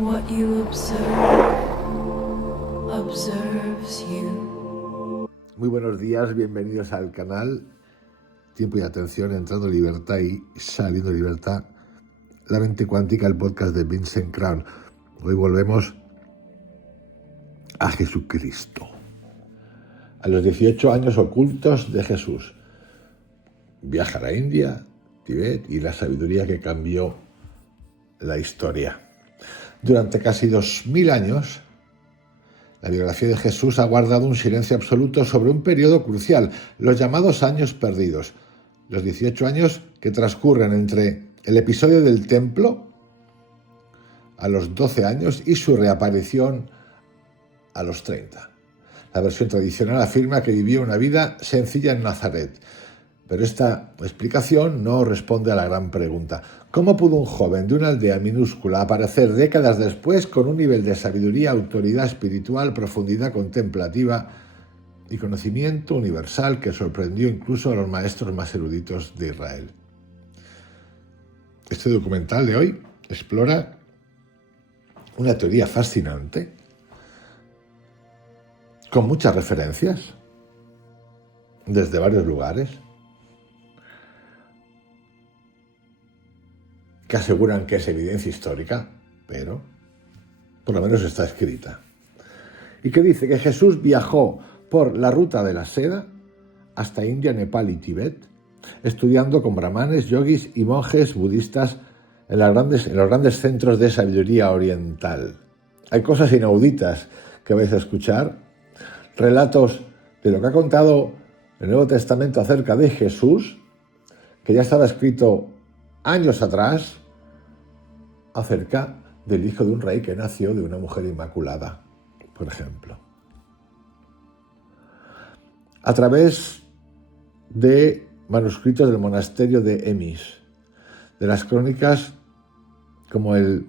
What you observe observes you. Muy buenos días, bienvenidos al canal Tiempo y Atención, entrando en libertad y saliendo de libertad. La mente cuántica, el podcast de Vincent Crown. Hoy volvemos a Jesucristo. A los 18 años ocultos de Jesús. Viaja a la India, Tibet y la sabiduría que cambió la historia. Durante casi 2000 años, la biografía de Jesús ha guardado un silencio absoluto sobre un periodo crucial, los llamados años perdidos, los 18 años que transcurren entre el episodio del templo a los 12 años y su reaparición a los 30. La versión tradicional afirma que vivió una vida sencilla en Nazaret, pero esta explicación no responde a la gran pregunta: ¿cómo pudo un joven de una aldea minúscula aparecer décadas después con un nivel de sabiduría, autoridad espiritual, profundidad contemplativa y conocimiento universal que sorprendió incluso a los maestros más eruditos de Israel? Este documental de hoy explora una teoría fascinante con muchas referencias desde varios lugares que aseguran que es evidencia histórica, pero por lo menos está escrita. Y que dice que Jesús viajó por la ruta de la seda hasta India, Nepal y Tibet, estudiando con brahmanes, yogis y monjes budistas en los grandes centros de sabiduría oriental. Hay cosas inauditas que vais a escuchar, relatos de lo que ha contado el Nuevo Testamento acerca de Jesús, que ya estaba escrito años atrás, acerca del hijo de un rey que nació de una mujer inmaculada, por ejemplo. A través de manuscritos del monasterio de Emis, de las crónicas como el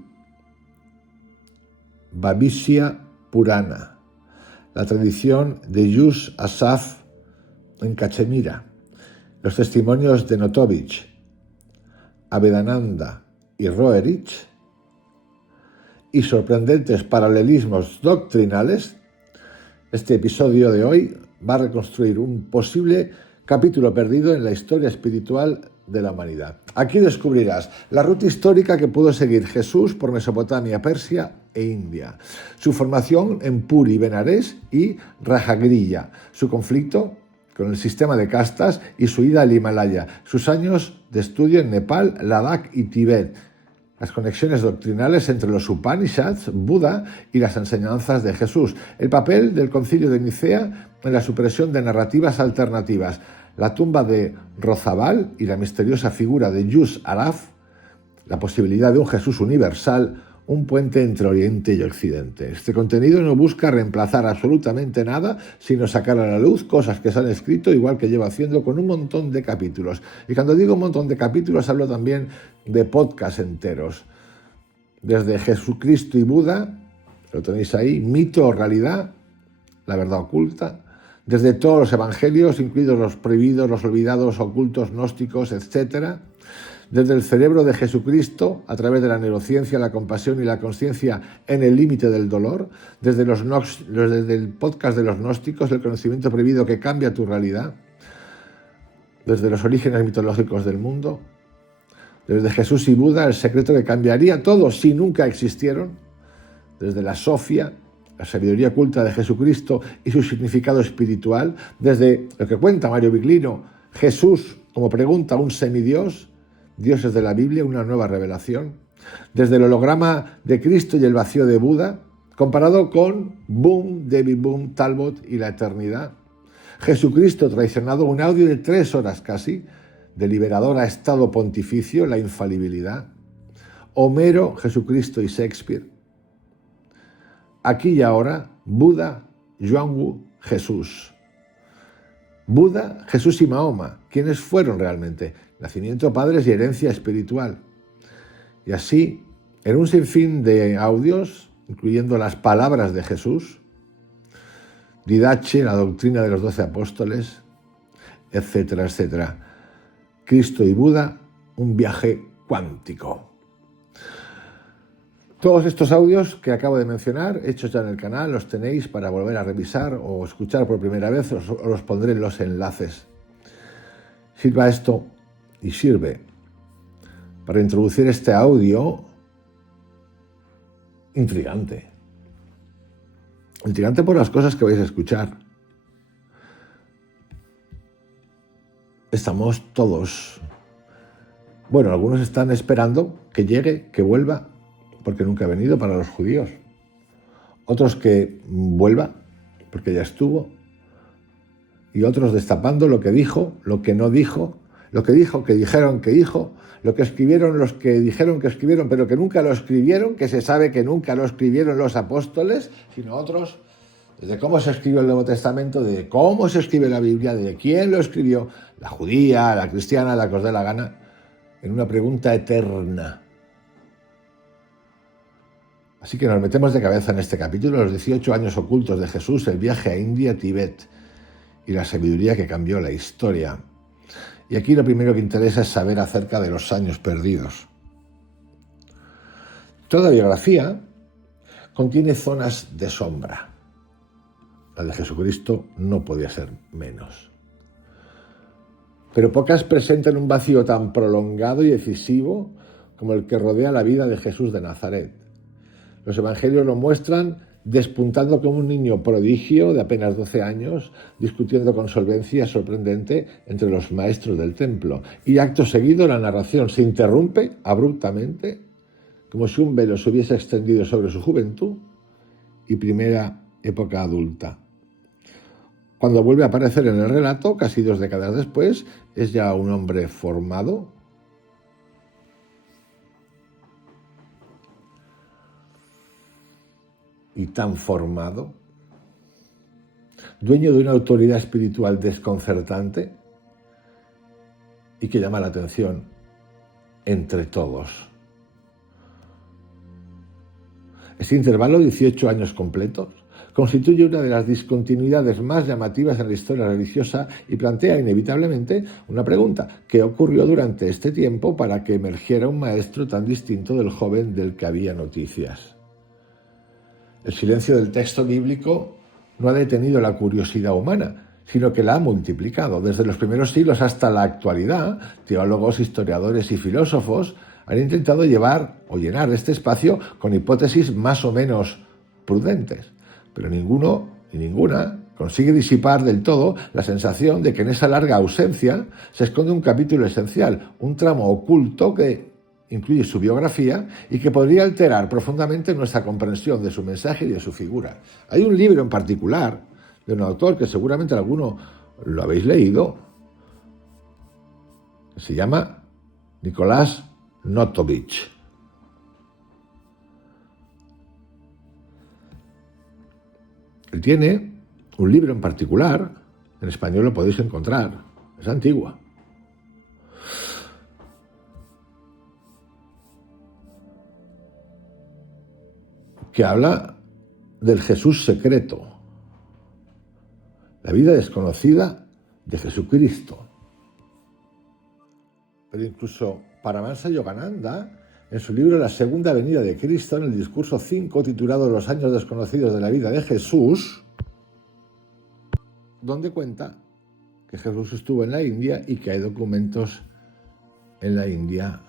Bhavishya Purana, la tradición de Yus Asaf en Cachemira, los testimonios de Notovich, Avedananda y Roerich, y sorprendentes paralelismos doctrinales, este episodio de hoy va a reconstruir un posible capítulo perdido en la historia espiritual de la humanidad. Aquí descubrirás la ruta histórica que pudo seguir Jesús por Mesopotamia, Persia e India, su formación en Puri, Benares y Rajagriya, su conflicto con el sistema de castas y su ida al Himalaya, sus años de estudio en Nepal, Ladakh y Tibet, las conexiones doctrinales entre los Upanishads, Buda y las enseñanzas de Jesús, el papel del Concilio de Nicea en la supresión de narrativas alternativas, la tumba de Rozabal y la misteriosa figura de Yus Araf, la posibilidad de un Jesús universal, un puente entre Oriente y Occidente. Este contenido no busca reemplazar absolutamente nada, sino sacar a la luz cosas que se han escrito, igual que llevo haciendo con un montón de capítulos. Y cuando digo un montón de capítulos, hablo también de podcasts enteros. Desde Jesucristo y Buda, lo tenéis ahí, mito o realidad, la verdad oculta. Desde todos los evangelios, incluidos los prohibidos, los olvidados, ocultos, gnósticos, etc. Desde el cerebro de Jesucristo, a través de la neurociencia, la compasión y la conciencia en el límite del dolor. Desde el podcast de los gnósticos, el conocimiento prohibido que cambia tu realidad. Desde los orígenes mitológicos del mundo. Desde Jesús y Buda, el secreto que cambiaría todo si nunca existieron. Desde la Sofía, la sabiduría oculta de Jesucristo y su significado espiritual. Desde lo que cuenta Mario Biglino, Jesús como pregunta, un semidios, dioses de la Biblia, una nueva revelación. Desde el holograma de Cristo y el vacío de Buda, comparado con Boom, David Boom, Talbot y la eternidad. Jesucristo traicionado, un audio de 3 horas casi, de liberador a estado pontificio, la infalibilidad. Homero, Jesucristo y Shakespeare. Aquí y ahora, Buda, Yuanwu, Jesús. Buda, Jesús y Mahoma, ¿quiénes fueron realmente? Nacimiento, padres y herencia espiritual. Y así, en un sinfín de audios, incluyendo las palabras de Jesús, Didache, la doctrina de los 12 apóstoles, etcétera, etcétera. Cristo y Buda, un viaje cuántico. Todos estos audios que acabo de mencionar, hechos ya en el canal, los tenéis para volver a revisar o escuchar por primera vez, os los pondré en los enlaces. Sirva esto y sirve para introducir este audio intrigante. Intrigante por las cosas que vais a escuchar. Estamos todos, bueno, algunos están esperando que llegue, que vuelva, porque nunca ha venido para los judíos. Otros que vuelva, porque ya estuvo. Y otros destapando lo que dijo, lo que no dijo, lo que dijo, que dijeron que dijo, lo que escribieron los que dijeron que escribieron, pero que nunca lo escribieron, que se sabe que nunca lo escribieron los apóstoles, sino otros, desde cómo se escribió el Nuevo Testamento, de cómo se escribe la Biblia, de quién lo escribió, la judía, la cristiana, la que os dé la gana, en una pregunta eterna. Así que nos metemos de cabeza en este capítulo, los 18 años ocultos de Jesús, el viaje a India, Tibet y la sabiduría que cambió la historia. Y aquí lo primero que interesa es saber acerca de los años perdidos. Toda biografía contiene zonas de sombra. La de Jesucristo no podía ser menos. Pero pocas presentan un vacío tan prolongado y decisivo como el que rodea la vida de Jesús de Nazaret. Los evangelios lo muestran despuntando como un niño prodigio de apenas 12 años, discutiendo con solvencia sorprendente entre los maestros del templo. Y acto seguido la narración se interrumpe abruptamente, como si un velo se hubiese extendido sobre su juventud y primera época adulta. Cuando vuelve a aparecer en el relato, casi 2 décadas después, es ya un hombre formado, y tan formado, dueño de una autoridad espiritual desconcertante y que llama la atención entre todos. Este intervalo, 18 años completos, constituye una de las discontinuidades más llamativas en la historia religiosa y plantea inevitablemente una pregunta: ¿qué ocurrió durante este tiempo para que emergiera un maestro tan distinto del joven del que había noticias? El silencio del texto bíblico no ha detenido la curiosidad humana, sino que la ha multiplicado. Desde los primeros siglos hasta la actualidad, teólogos, historiadores y filósofos han intentado llevar o llenar este espacio con hipótesis más o menos prudentes, pero ninguno y ninguna consigue disipar del todo la sensación de que en esa larga ausencia se esconde un capítulo esencial, un tramo oculto que incluye su biografía y que podría alterar profundamente nuestra comprensión de su mensaje y de su figura. Hay un libro en particular de un autor que seguramente alguno lo habéis leído, que se llama Nicolás Notovich. Él tiene un libro en particular, en español lo podéis encontrar, es antigua, que habla del Jesús secreto, la vida desconocida de Jesucristo. Pero incluso Paramahansa Yogananda, en su libro La Segunda Venida de Cristo, en el discurso 5, titulado Los años desconocidos de la vida de Jesús, donde cuenta que Jesús estuvo en la India y que hay documentos en la India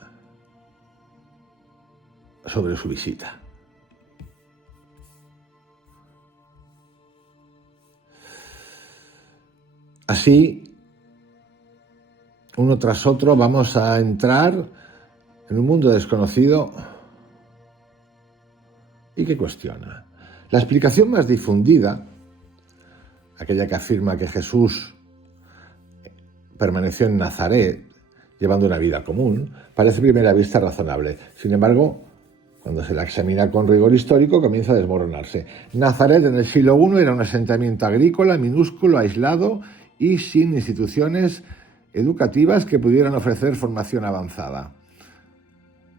sobre su visita. Así, uno tras otro, vamos a entrar en un mundo desconocido y que cuestiona. La explicación más difundida, aquella que afirma que Jesús permaneció en Nazaret, llevando una vida común, parece a primera vista razonable. Sin embargo, cuando se la examina con rigor histórico, comienza a desmoronarse. Nazaret en el siglo I era un asentamiento agrícola, minúsculo, aislado y sin instituciones educativas que pudieran ofrecer formación avanzada.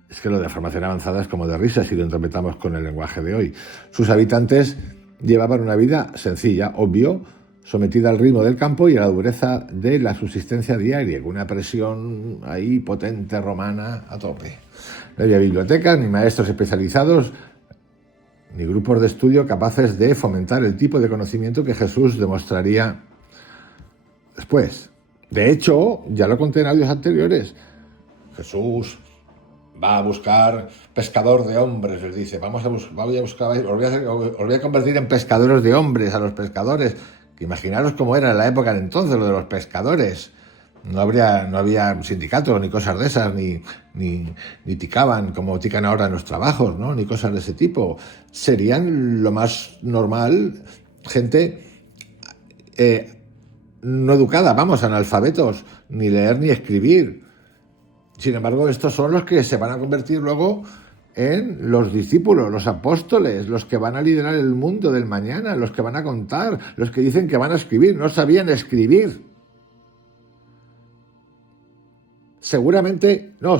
Es que lo de formación avanzada es como de risa si lo interpretamos con el lenguaje de hoy. Sus habitantes llevaban una vida sencilla, obvio, sometida al ritmo del campo y a la dureza de la subsistencia diaria, con una presión ahí potente romana a tope. No había bibliotecas, ni maestros especializados, ni grupos de estudio capaces de fomentar el tipo de conocimiento que Jesús demostraría después. De hecho, ya lo conté en audios anteriores, Jesús va a buscar pescador de hombres, les dice, os voy a convertir en pescadores de hombres, a los pescadores, que imaginaros cómo era en la época de entonces lo de los pescadores. No había sindicatos ni cosas de esas, ni ticaban como tican ahora en los trabajos, ¿no? Ni cosas de ese tipo. Serían lo más normal, gente no educada, analfabetos, ni leer ni escribir. Sin embargo, estos son los que se van a convertir luego en los discípulos, los apóstoles, los que van a liderar el mundo del mañana, los que van a contar, los que dicen que van a escribir. No sabían escribir. Seguramente no,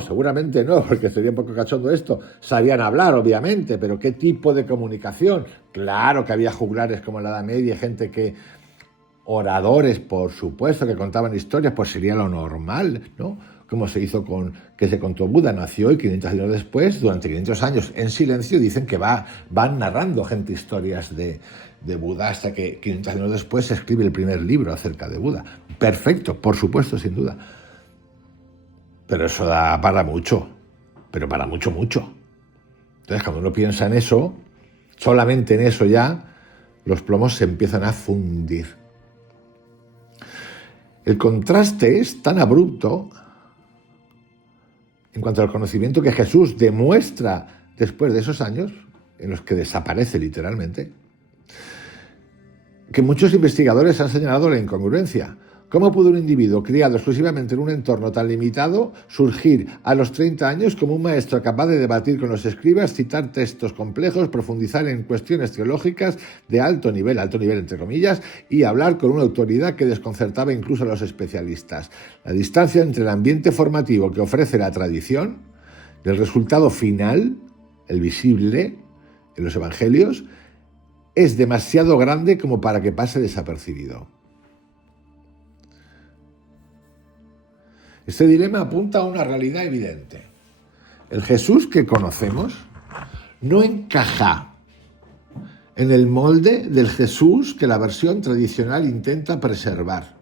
porque sería un poco cachondo esto. Sabían hablar, obviamente, pero ¿qué tipo de comunicación? Claro que había juglares como en la Edad Media, gente que... oradores, por supuesto, que contaban historias, pues sería lo normal, ¿no? Como se hizo que se contó Buda, nació y 500 años después, durante 500 años en silencio, dicen que van narrando gente historias de Buda hasta que 500 años después se escribe el primer libro acerca de Buda. Perfecto, por supuesto, sin duda. Pero eso da para mucho, pero para mucho, mucho. Entonces, cuando uno piensa en eso, solamente en eso ya, los plomos se empiezan a fundir. El contraste es tan abrupto en cuanto al conocimiento que Jesús demuestra después de esos años, en los que desaparece literalmente, que muchos investigadores han señalado la incongruencia. ¿Cómo pudo un individuo criado exclusivamente en un entorno tan limitado surgir a los 30 años como un maestro capaz de debatir con los escribas, citar textos complejos, profundizar en cuestiones teológicas de alto nivel entre comillas, y hablar con una autoridad que desconcertaba incluso a los especialistas? La distancia entre el ambiente formativo que ofrece la tradición, del resultado final, el visible en los evangelios, es demasiado grande como para que pase desapercibido. Este dilema apunta a una realidad evidente. El Jesús que conocemos no encaja en el molde del Jesús que la versión tradicional intenta preservar.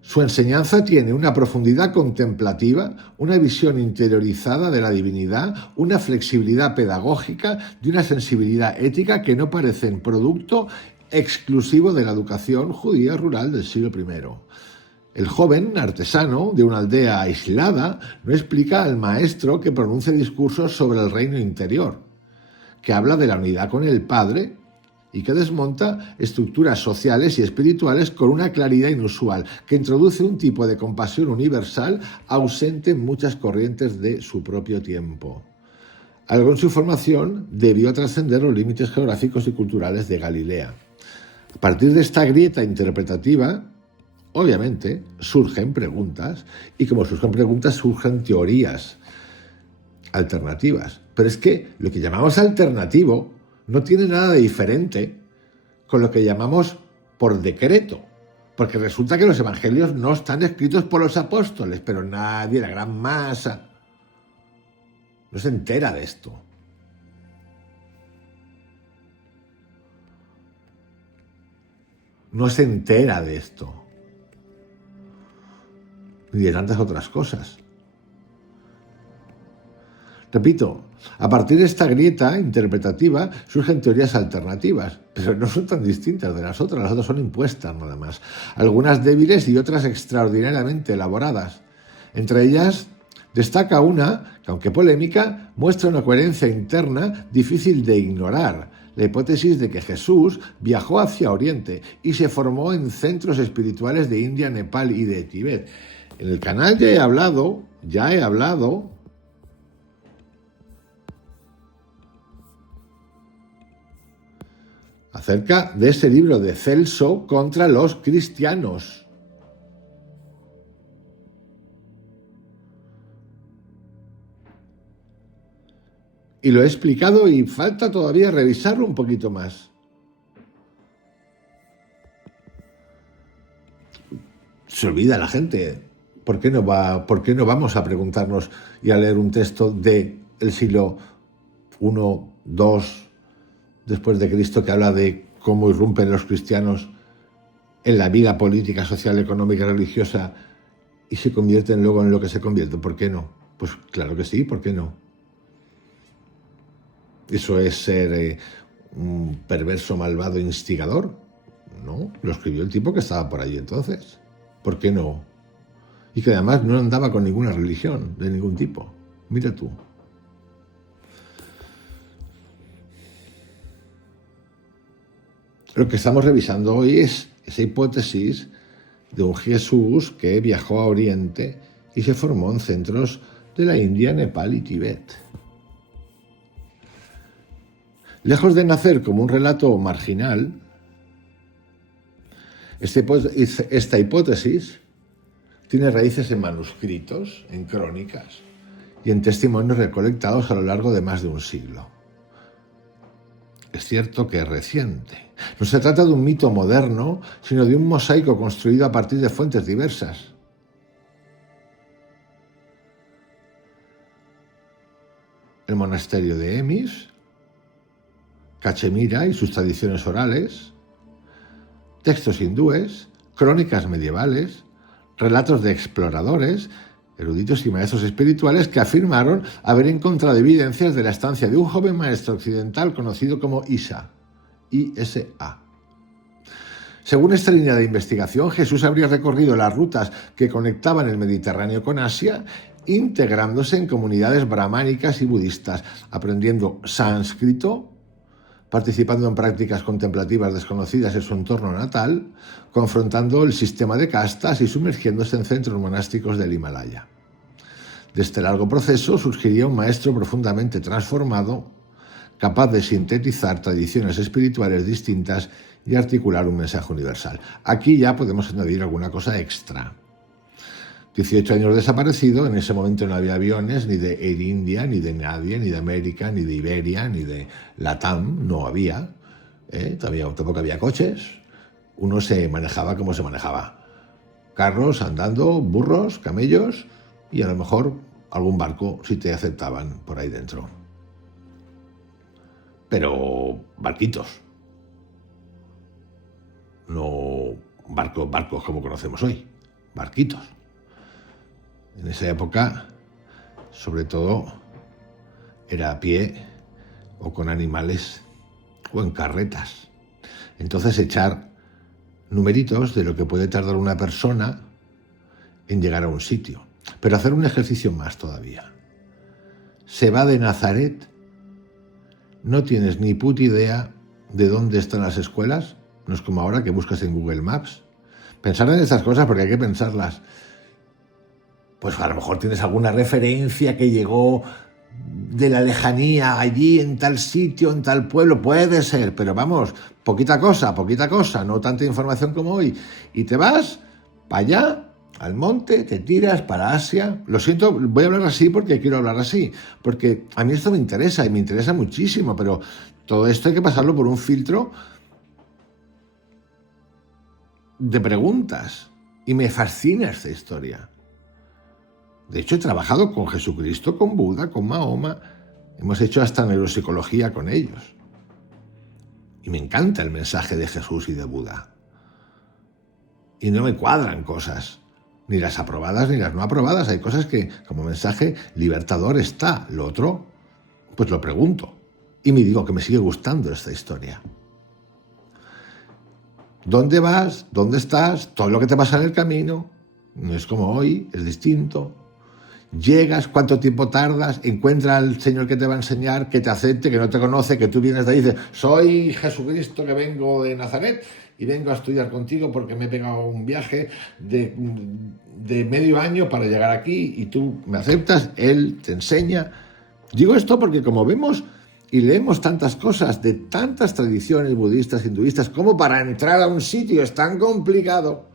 Su enseñanza tiene una profundidad contemplativa, una visión interiorizada de la divinidad, una flexibilidad pedagógica y una sensibilidad ética que no parecen producto exclusivo de la educación judía rural del siglo I. El joven artesano de una aldea aislada no explica al maestro que pronuncia discursos sobre el reino interior, que habla de la unidad con el Padre y que desmonta estructuras sociales y espirituales con una claridad inusual, que introduce un tipo de compasión universal ausente en muchas corrientes de su propio tiempo. Algo en su formación debió trascender los límites geográficos y culturales de Galilea. A partir de esta grieta interpretativa, obviamente, surgen preguntas, y como surgen preguntas, surgen teorías alternativas. Pero es que lo que llamamos alternativo no tiene nada de diferente con lo que llamamos por decreto, porque resulta que los evangelios no están escritos por los apóstoles, pero nadie, la gran masa, no se entera de esto. No se entera de esto. Y de tantas otras cosas. Repito, a partir de esta grieta interpretativa surgen teorías alternativas, pero no son tan distintas de las otras son impuestas nada más. Algunas débiles y otras extraordinariamente elaboradas. Entre ellas destaca una que, aunque polémica, muestra una coherencia interna difícil de ignorar: la hipótesis de que Jesús viajó hacia Oriente y se formó en centros espirituales de India, Nepal y de Tíbet. En el canal ya he hablado acerca de ese libro de Celso contra los cristianos. Y lo he explicado y falta todavía revisarlo un poquito más. Se olvida la gente. ¿Por qué no vamos a preguntarnos y a leer un texto del siglo I, II después de Cristo que habla de cómo irrumpen los cristianos en la vida política, social, económica y religiosa y se convierten luego en lo que se convierten? ¿Por qué no? Pues claro que sí, ¿por qué no? ¿Eso es ser un perverso, malvado, instigador? No, lo escribió el tipo que estaba por allí entonces. ¿Por qué no? Y que además no andaba con ninguna religión de ningún tipo. Mira tú. Lo que estamos revisando hoy es esa hipótesis de un Jesús que viajó a Oriente y se formó en centros de la India, Nepal y Tíbet. Lejos de nacer como un relato marginal, esta hipótesis tiene raíces en manuscritos, en crónicas y en testimonios recolectados a lo largo de más de un siglo. Es cierto que es reciente. No se trata de un mito moderno, sino de un mosaico construido a partir de fuentes diversas. El monasterio de Emis, Cachemira y sus tradiciones orales, textos hindúes, crónicas medievales, relatos de exploradores, eruditos y maestros espirituales que afirmaron haber encontrado evidencias de la estancia de un joven maestro occidental conocido como Isa, I-S-A. Según esta línea de investigación, Jesús habría recorrido las rutas que conectaban el Mediterráneo con Asia, integrándose en comunidades brahmánicas y budistas, aprendiendo sánscrito, participando en prácticas contemplativas desconocidas en su entorno natal, confrontando el sistema de castas y sumergiéndose en centros monásticos del Himalaya. De este largo proceso surgiría un maestro profundamente transformado, capaz de sintetizar tradiciones espirituales distintas y articular un mensaje universal. Aquí ya podemos añadir alguna cosa extra. 18 años desaparecido, en ese momento no había aviones ni de Air India, ni de nadie, ni de América, ni de Iberia, ni de Latam, no había. Tampoco había coches. Uno se manejaba como se manejaba. Carros, andando, burros, camellos y a lo mejor algún barco si te aceptaban por ahí dentro. Pero barquitos. No barcos como conocemos hoy. Barquitos. En esa época, sobre todo, era a pie o con animales o en carretas. Entonces echar numeritos de lo que puede tardar una persona en llegar a un sitio. Pero hacer un ejercicio más todavía. Se va de Nazaret, no tienes ni puta idea de dónde están las escuelas, no es como ahora que buscas en Google Maps. Pensar en estas cosas porque hay que pensarlas. Pues a lo mejor tienes alguna referencia que llegó de la lejanía allí, en tal sitio, en tal pueblo, puede ser, pero vamos, poquita cosa, no tanta información como hoy. Y te vas para allá, al monte, te tiras para Asia. Lo siento, voy a hablar así porque quiero hablar así, porque a mí esto me interesa y me interesa muchísimo, pero todo esto hay que pasarlo por un filtro de preguntas. Y me fascina esta historia. De hecho, he trabajado con Jesucristo, con Buda, con Mahoma. Hemos hecho hasta neuropsicología con ellos. Y me encanta el mensaje de Jesús y de Buda. Y no me cuadran cosas, ni las aprobadas ni las no aprobadas. Hay cosas que como mensaje libertador está. Lo otro, pues lo pregunto. Y me digo que me sigue gustando esta historia. ¿Dónde vas? ¿Dónde estás? Todo lo que te pasa en el camino. No es como hoy, es distinto. Llegas, cuánto tiempo tardas, encuentra al Señor que te va a enseñar, que te acepte, que no te conoce, que tú vienes de ahí y dices, soy Jesucristo que vengo de Nazaret y vengo a estudiar contigo porque me he pegado un viaje de medio año para llegar aquí y tú me aceptas, Él te enseña. Digo esto porque como vemos y leemos tantas cosas de tantas tradiciones budistas, hinduistas, como para entrar a un sitio es tan complicado,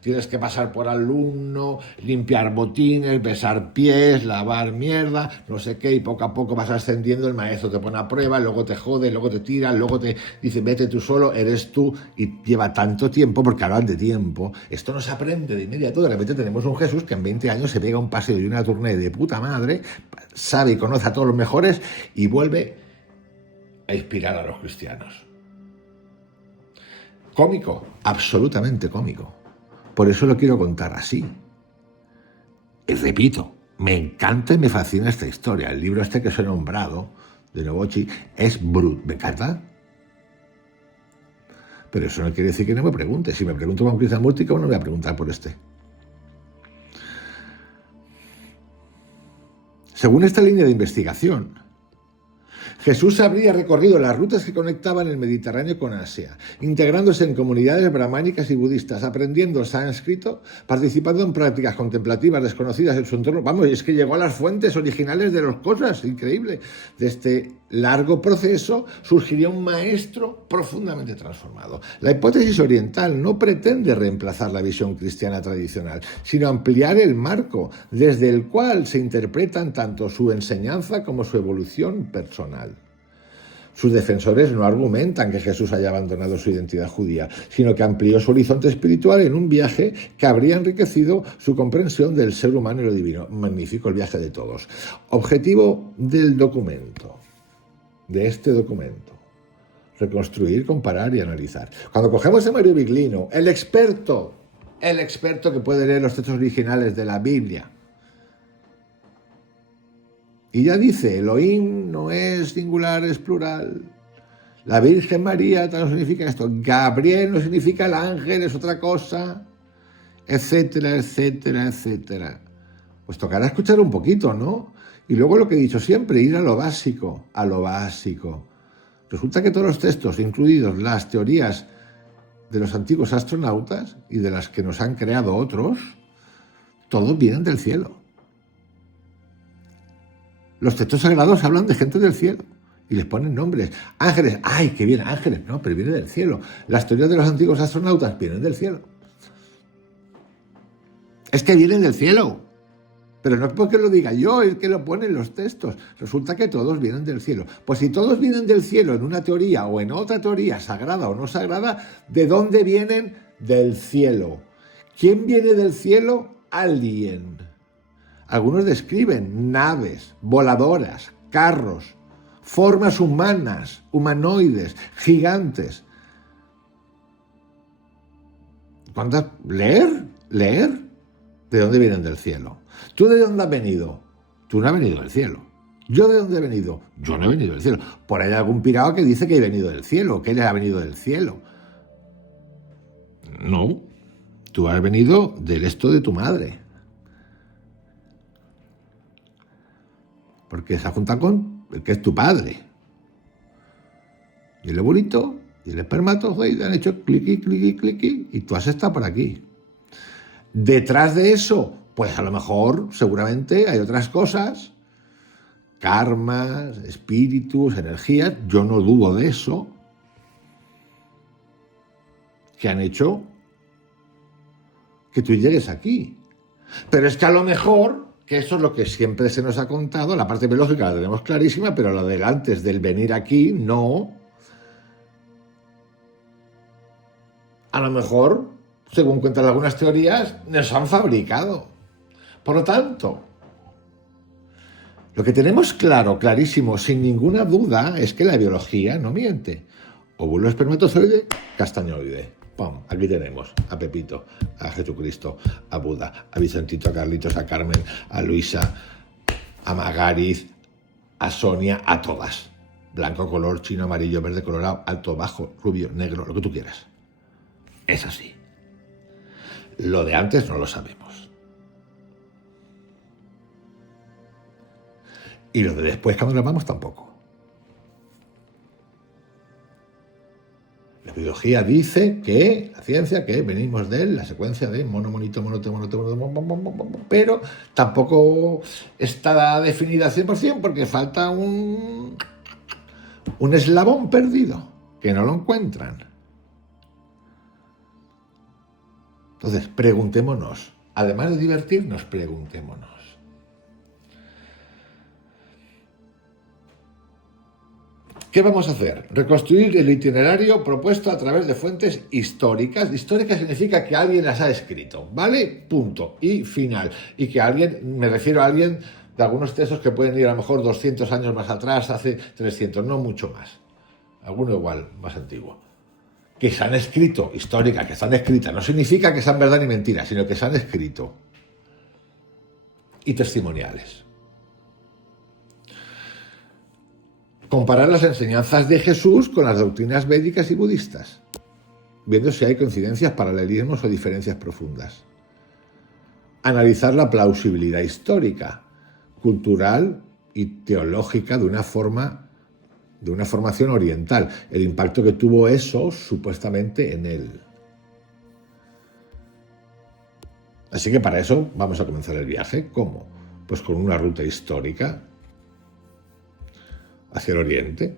tienes que pasar por alumno, limpiar botines, besar pies, lavar mierda, no sé qué, y poco a poco vas ascendiendo, el maestro te pone a prueba, luego te jode, luego te tira, luego te dice vete tú solo, eres tú, y lleva tanto tiempo, porque hablan de tiempo, esto no se aprende de inmediato. De repente tenemos un Jesús que en 20 años se pega un paseo y una tournée de puta madre, sabe y conoce a todos los mejores y vuelve a inspirar a los cristianos. Cómico, absolutamente cómico. Por eso lo quiero contar así. Y repito, me encanta y me fascina esta historia. El libro este que os he nombrado, de Novochi, es brutal. Me encanta. Pero eso no quiere decir que no me pregunte. Si me pregunto con Krishnamurti, ¿cómo no me voy a preguntar por este? Según esta línea de investigación, Jesús habría recorrido las rutas que conectaban el Mediterráneo con Asia, integrándose en comunidades brahmánicas y budistas, aprendiendo sánscrito, participando en prácticas contemplativas desconocidas en su entorno. Vamos, es que llegó a las fuentes originales de las cosas, increíble. De este largo proceso surgiría un maestro profundamente transformado. La hipótesis oriental no pretende reemplazar la visión cristiana tradicional, sino ampliar el marco desde el cual se interpretan tanto su enseñanza como su evolución personal. Sus defensores no argumentan que Jesús haya abandonado su identidad judía, sino que amplió su horizonte espiritual en un viaje que habría enriquecido su comprensión del ser humano y lo divino. Magnífico el viaje de todos. Objetivo del documento, de este documento: reconstruir, comparar y analizar. Cuando cogemos a Mario Biglino, el experto que puede leer los textos originales de la Biblia, y ya dice, Elohim no es singular, es plural. La Virgen María no significa esto. Gabriel no significa el ángel, es otra cosa. Etcétera, etcétera, etcétera. Pues tocará escuchar un poquito, ¿no? Y luego lo que he dicho siempre, ir a lo básico, a lo básico. Resulta que todos los textos, incluidos las teorías de los antiguos astronautas y de las que nos han creado otros, todos vienen del cielo. Los textos sagrados hablan de gente del cielo y les ponen nombres. Ángeles, ¡ay, qué bien! Ángeles, no, pero viene del cielo. Las teorías de los antiguos astronautas vienen del cielo. Es que vienen del cielo. Pero no es porque lo diga yo, es que lo ponen los textos. Resulta que todos vienen del cielo. Pues si todos vienen del cielo en una teoría o en otra teoría, sagrada o no sagrada, ¿de dónde vienen? Del cielo. ¿Quién viene del cielo? Alguien. Algunos describen naves, voladoras, carros, formas humanas, humanoides, gigantes. ¿Cuántas? ¿Leer? ¿De dónde vienen del cielo? ¿Tú de dónde has venido? Tú no has venido del cielo. ¿Yo de dónde he venido? Yo no he venido del cielo. Por ahí hay algún pirado que dice que he venido del cielo, que él ha venido del cielo. No, tú has venido del esto de tu madre. Porque se ha juntado con el que es tu padre. Y el ovulito y el espermatozoide han hecho cliqui, cliqui, cliqui, y tú has estado por aquí. Detrás de eso, pues a lo mejor, seguramente, hay otras cosas, karmas, espíritus, energías, yo no dudo de eso, que han hecho que tú llegues aquí. Pero es que a lo mejor, que eso es lo que siempre se nos ha contado, la parte biológica la tenemos clarísima, pero la del antes del venir aquí, no. A lo mejor, según cuentan algunas teorías, nos han fabricado. Por lo tanto, lo que tenemos claro, clarísimo, sin ninguna duda, es que la biología no miente. Óvulo, espermatozoide, castañoide. ¡Pum! Aquí tenemos a Pepito, a Jesucristo, a Buda, a Vicentito, a Carlitos, a Carmen, a Luisa, a Magariz, a Sonia, a todas. Blanco, color, chino, amarillo, verde, colorado, alto, bajo, rubio, negro, lo que tú quieras. Es así. Lo de antes no lo sabemos. Y lo de después, cuando nos vamos, tampoco. La biología dice que, la ciencia, que venimos de él, la secuencia de mono, monito, monote, pero tampoco está definida al 100% porque falta un eslabón perdido, que no lo encuentran. Entonces, preguntémonos. Además de divertirnos, preguntémonos. ¿Qué vamos a hacer? Reconstruir el itinerario propuesto a través de fuentes históricas. Histórica significa que alguien las ha escrito, ¿vale? Punto. Y final. Y que alguien, me refiero a alguien de algunos textos que pueden ir a lo mejor 200 años más atrás, hace 300, no mucho más. Alguno igual, más antiguo. Que se han escrito, históricas, que están escritas. No significa que sean verdad ni mentira, sino que se han escrito. Y testimoniales. Comparar las enseñanzas de Jesús con las doctrinas védicas y budistas, viendo si hay coincidencias, paralelismos o diferencias profundas. Analizar la plausibilidad histórica, cultural y teológica de una formación oriental, el impacto que tuvo eso supuestamente en él. Así que para eso vamos a comenzar el viaje. ¿Cómo? Pues con una ruta histórica hacia el oriente.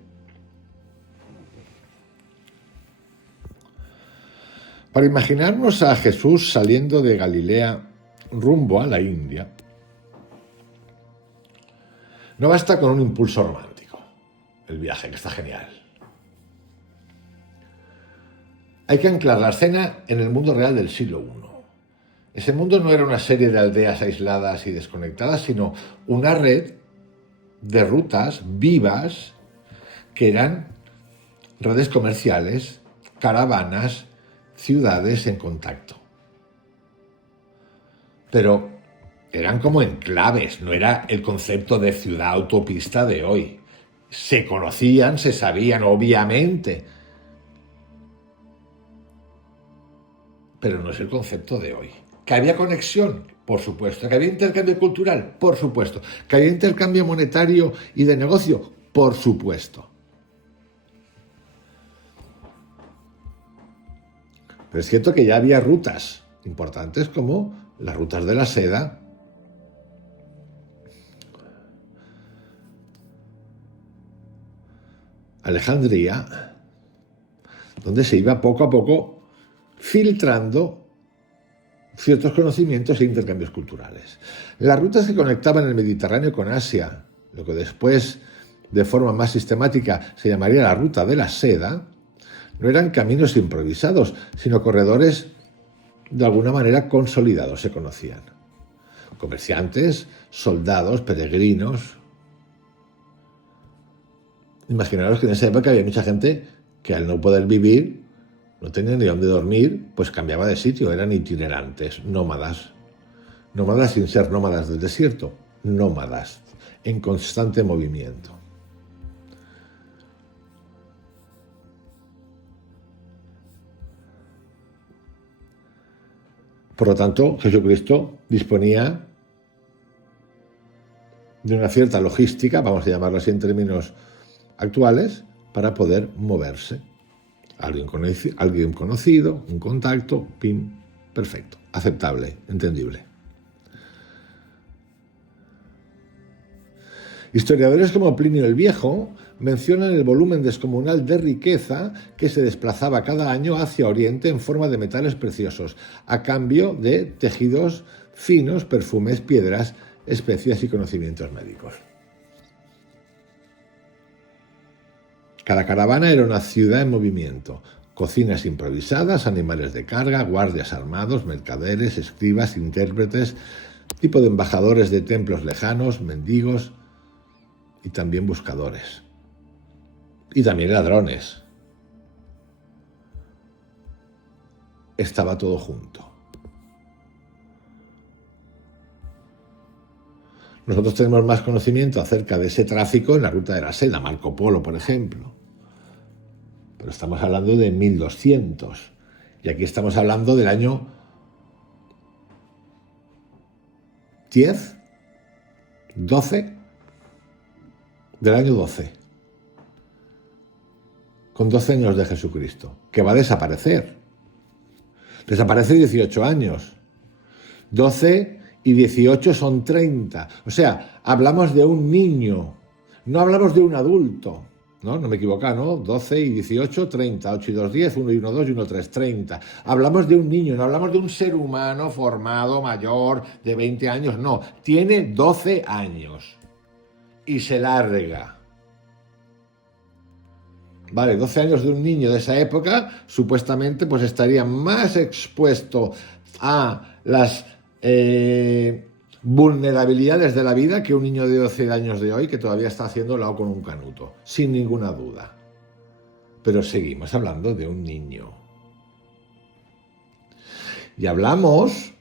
Para imaginarnos a Jesús saliendo de Galilea rumbo a la India, no basta con un impulso romántico, el viaje, que está genial. Hay que anclar la escena en el mundo real del siglo I. Ese mundo no era una serie de aldeas aisladas y desconectadas, sino una red de rutas vivas que eran redes comerciales, caravanas, ciudades en contacto. Pero eran como enclaves, no era el concepto de ciudad autopista de hoy. Se conocían, se sabían, obviamente, pero no es el concepto de hoy. ¿Que había conexión? Por supuesto. ¿Que había intercambio cultural? Por supuesto. ¿Que había intercambio monetario y de negocio? Por supuesto. Pero es cierto que ya había rutas importantes como las rutas de la seda, Alejandría, donde se iba poco a poco filtrando ciertos conocimientos e intercambios culturales. Las rutas que conectaban el Mediterráneo con Asia, lo que después, de forma más sistemática, se llamaría la ruta de la seda, no eran caminos improvisados, sino corredores de alguna manera consolidados, se conocían. Comerciantes, soldados, peregrinos. Imaginaros que en esa época había mucha gente que al no poder vivir, no tenían ni dónde dormir, pues cambiaba de sitio, eran itinerantes, nómadas. Nómadas sin ser nómadas del desierto, nómadas, en constante movimiento. Por lo tanto, Jesucristo disponía de una cierta logística, vamos a llamarlo así en términos actuales, para poder moverse. Alguien conocido, un contacto, pim, perfecto, aceptable, entendible. Historiadores como Plinio el Viejo mencionan el volumen descomunal de riqueza que se desplazaba cada año hacia Oriente en forma de metales preciosos, a cambio de tejidos finos, perfumes, piedras, especias y conocimientos médicos. Cada caravana era una ciudad en movimiento, cocinas improvisadas, animales de carga, guardias armados, mercaderes, escribas, intérpretes, tipo de embajadores de templos lejanos, mendigos y también buscadores. Y también ladrones. Estaba todo junto. Nosotros tenemos más conocimiento acerca de ese tráfico en la ruta de la seda, Marco Polo, por ejemplo. Pero estamos hablando de 1200. Y aquí estamos hablando del año 10, 12, del año 12. Con 12 años de Jesucristo, que va a desaparecer. Desaparece 18 años. 12 y 18 son 30. O sea, hablamos de un niño, no hablamos de un adulto. ¿no? No me equivoco, ¿no? 12 y 18, 30. 8 y 2, 10. 1 y 1, 2 y 1, 3, 30. Hablamos de un niño, no hablamos de un ser humano formado, mayor, de 20 años, no. Tiene 12 años y se larga. Vale, 12 años de un niño de esa época, supuestamente, pues estaría más expuesto a las vulnerabilidades de la vida que un niño de 12 años de hoy que todavía está haciendo lao con un canuto, sin ninguna duda. Pero seguimos hablando de un niño. Y hablamos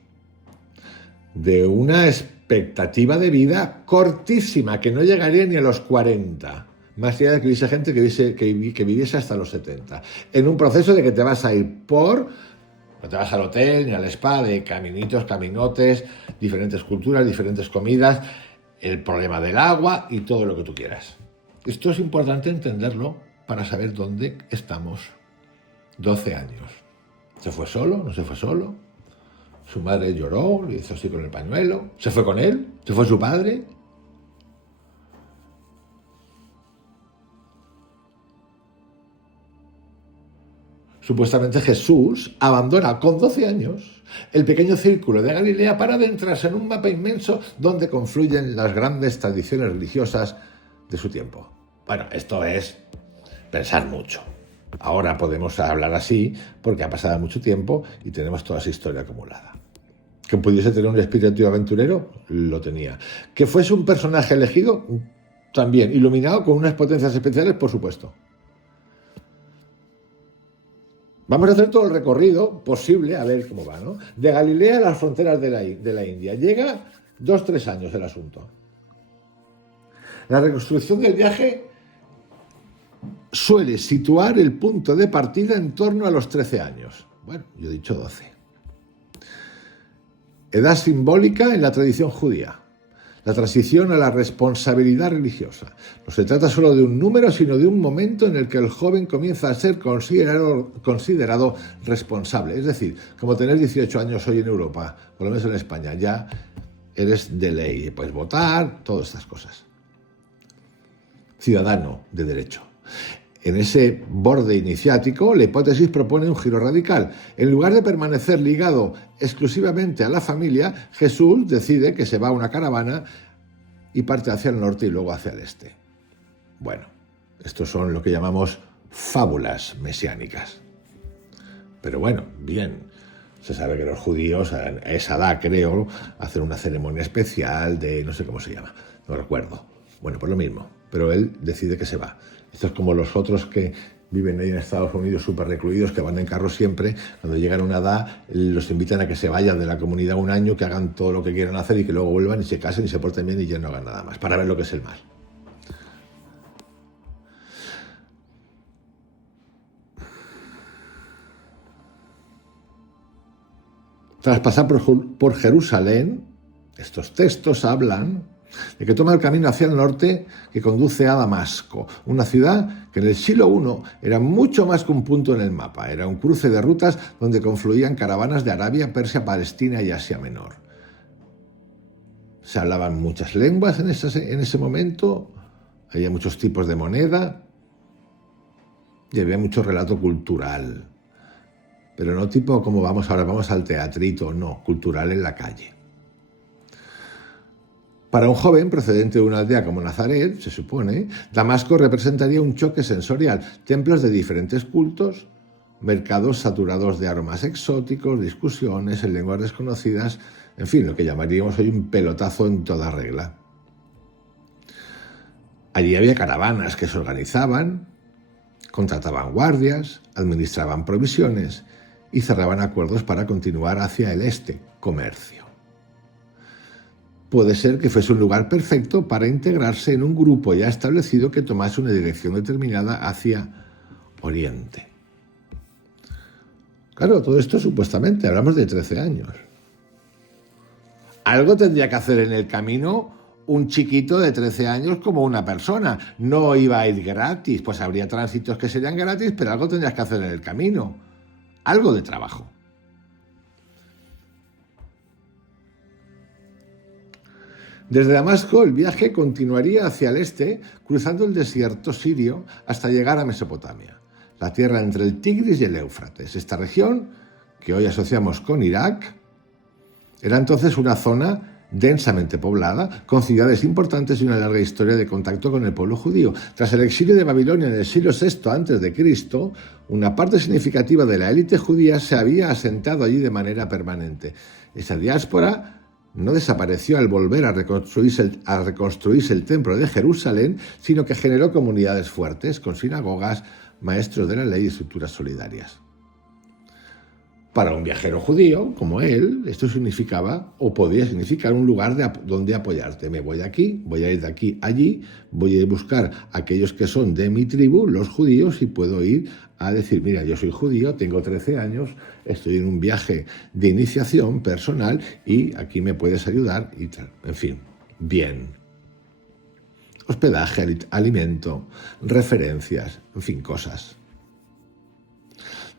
de una expectativa de vida cortísima, que no llegaría ni a los 40. Más allá de que hubiese gente que viviese hasta los 70. En un proceso de que te vas a ir no te vas al hotel ni al spa, de caminitos, caminotes, diferentes culturas, diferentes comidas, el problema del agua y todo lo que tú quieras. Esto es importante entenderlo para saber dónde estamos. 12 años. ¿Se fue solo? ¿No se fue solo? Su madre lloró, le hizo así con el pañuelo. ¿Se fue con él? ¿Se fue su padre? Supuestamente Jesús abandona con 12 años el pequeño círculo de Galilea para adentrarse en un mapa inmenso donde confluyen las grandes tradiciones religiosas de su tiempo. Bueno, esto es pensar mucho. Ahora podemos hablar así porque ha pasado mucho tiempo y tenemos toda esa historia acumulada. ¿Que pudiese tener un espíritu aventurero? Lo tenía. ¿Que fuese un personaje elegido? También. Iluminado con unas potencias especiales, por supuesto. Vamos a hacer todo el recorrido posible, a ver cómo va, ¿no? De Galilea a las fronteras de la India. Llega 2-3 años el asunto. La reconstrucción del viaje suele situar el punto de partida en torno a los 13 años. Bueno, yo he dicho 12. Edad simbólica en la tradición judía. La transición a la responsabilidad religiosa. No se trata solo de un número, sino de un momento en el que el joven comienza a ser considerado responsable. Es decir, como tener 18 años hoy en Europa, por lo menos en España, ya eres de ley. Puedes votar, todas estas cosas. Ciudadano de derecho. En ese borde iniciático, la hipótesis propone un giro radical. En lugar de permanecer ligado exclusivamente a la familia, Jesús decide que se va a una caravana y parte hacia el norte y luego hacia el este. Bueno, estos son lo que llamamos fábulas mesiánicas. Pero bueno, bien, se sabe que los judíos a esa edad, creo, hacen una ceremonia especial de no sé cómo se llama, no recuerdo. Bueno, pues lo mismo, pero él decide que se va. Esto es como los otros que viven ahí en Estados Unidos súper recluidos, que van en carro siempre. Cuando llegan a una edad, los invitan a que se vayan de la comunidad un año, que hagan todo lo que quieran hacer y que luego vuelvan y se casen y se porten bien y ya no hagan nada más, para ver lo que es el mal. Tras pasar por Jerusalén, estos textos hablan de que toma el camino hacia el norte que conduce a Damasco, una ciudad que en el siglo I era mucho más que un punto en el mapa. Era un cruce de rutas donde confluían caravanas de Arabia, Persia, Palestina y Asia Menor. Se hablaban muchas lenguas en ese momento, había muchos tipos de moneda y había mucho relato cultural. Pero no tipo como vamos ahora, vamos al teatrito, no, cultural en la calle. Para un joven procedente de una aldea como Nazaret, se supone, Damasco representaría un choque sensorial, templos de diferentes cultos, mercados saturados de aromas exóticos, discusiones en lenguas desconocidas, en fin, lo que llamaríamos hoy un pelotazo en toda regla. Allí había caravanas que se organizaban, contrataban guardias, administraban provisiones y cerraban acuerdos para continuar hacia el este, comercio. Puede ser que fuese un lugar perfecto para integrarse en un grupo ya establecido que tomase una dirección determinada hacia Oriente. Claro, todo esto supuestamente, hablamos de 13 años. Algo tendría que hacer en el camino un chiquito de 13 años como una persona. No iba a ir gratis, pues habría tránsitos que serían gratis, pero algo tendrías que hacer en el camino. Algo de trabajo. Desde Damasco el viaje continuaría hacia el este, cruzando el desierto sirio hasta llegar a Mesopotamia, la tierra entre el Tigris y el Éufrates. Esta región, que hoy asociamos con Irak, era entonces una zona densamente poblada, con ciudades importantes y una larga historia de contacto con el pueblo judío. Tras el exilio de Babilonia en el siglo VI a.C., una parte significativa de la élite judía se había asentado allí de manera permanente. Esa diáspora no desapareció al volver a reconstruirse el templo de Jerusalén, sino que generó comunidades fuertes, con sinagogas, maestros de la ley y estructuras solidarias. Para un viajero judío, como él, esto significaba, o podía significar, un lugar donde apoyarte. Me voy de aquí, voy a ir de aquí a allí, voy a ir a buscar a aquellos que son de mi tribu, los judíos, y puedo ir a decir, mira, yo soy judío, tengo 13 años, estoy en un viaje de iniciación personal y aquí me puedes ayudar y tal. En fin, bien. Hospedaje, alimento, referencias, en fin, cosas.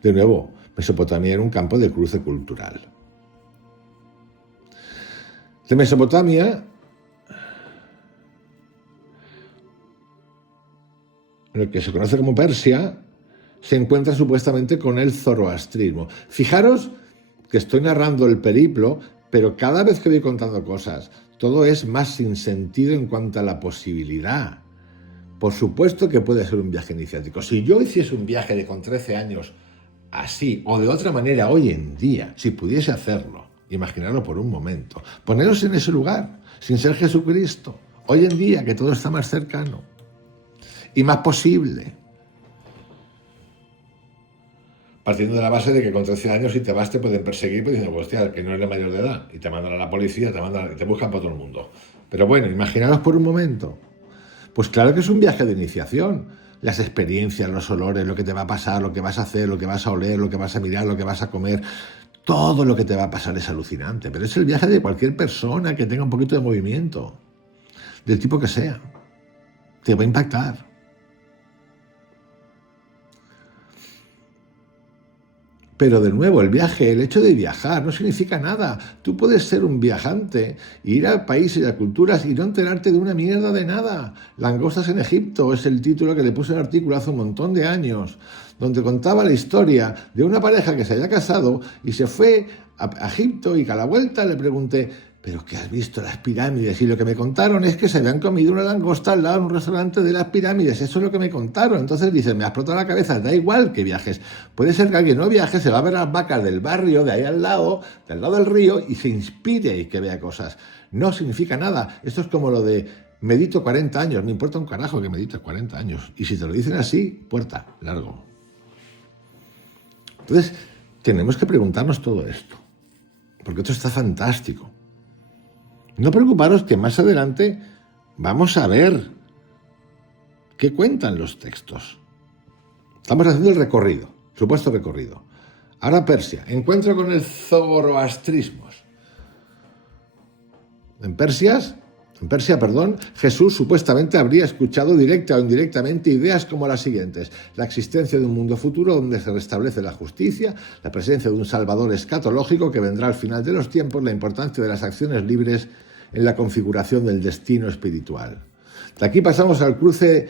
De nuevo, Mesopotamia era un campo de cruce cultural. De Mesopotamia, en lo que se conoce como Persia, se encuentra supuestamente con el zoroastrismo. Fijaros que estoy narrando el periplo, pero cada vez que voy contando cosas, todo es más sin sentido en cuanto a la posibilidad. Por supuesto que puede ser un viaje iniciático. Si yo hiciese un viaje de con 13 años así, o de otra manera hoy en día, si pudiese hacerlo, imaginarlo por un momento, poneros en ese lugar, sin ser Jesucristo, hoy en día que todo está más cercano y más posible. Partiendo de la base de que con 13 años si te vas te pueden perseguir, pues diciendo, hostia, que no eres mayor de edad, y te mandan a la policía, te buscan por todo el mundo. Pero bueno, imaginaros por un momento. Pues claro que es un viaje de iniciación. Las experiencias, los olores, lo que te va a pasar, lo que vas a hacer, lo que vas a oler, lo que vas a mirar, lo que vas a comer, todo lo que te va a pasar es alucinante. Pero es el viaje de cualquier persona que tenga un poquito de movimiento, del tipo que sea. Te va a impactar. Pero de nuevo, el viaje, el hecho de viajar no significa nada. Tú puedes ser un viajante, ir a países y a culturas y no enterarte de una mierda de nada. Langostas en Egipto es el título que le puse al artículo hace un montón de años, donde contaba la historia de una pareja que se había casado y se fue a Egipto y que a la vuelta le pregunté, ¿pero qué has visto las pirámides? Y lo que me contaron es que se habían comido una langosta al lado de un restaurante de las pirámides. Eso es lo que me contaron. Entonces dice, me ha explotado la cabeza, da igual que viajes. Puede ser que alguien no viaje, se va a ver las vacas del barrio, de ahí al lado, del lado del río, y se inspire y que vea cosas. No significa nada. Esto es como lo de medito 40 años. Me importa un carajo que medites 40 años. Y si te lo dicen así, puerta, largo. Entonces, tenemos que preguntarnos todo esto. Porque esto está fantástico. No preocuparos que más adelante vamos a ver qué cuentan los textos. Estamos haciendo el recorrido, supuesto recorrido. Ahora Persia, encuentro con el zoroastrismo. En Persia, Jesús supuestamente habría escuchado directa o indirectamente ideas como las siguientes: la existencia de un mundo futuro donde se restablece la justicia, la presencia de un salvador escatológico que vendrá al final de los tiempos, la importancia de las acciones libres en la configuración del destino espiritual. De aquí pasamos al cruce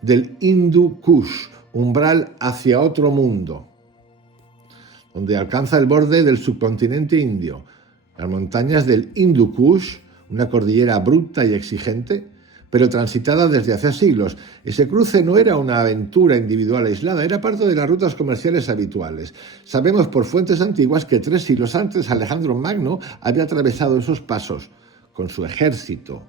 del Hindu-Kush, umbral hacia otro mundo, donde alcanza el borde del subcontinente indio, las montañas del Hindu-Kush, una cordillera abrupta y exigente, pero transitada desde hace siglos. Ese cruce no era una aventura individual aislada, era parte de las rutas comerciales habituales. Sabemos por fuentes antiguas que 3 siglos antes Alejandro Magno había atravesado esos pasos con su ejército,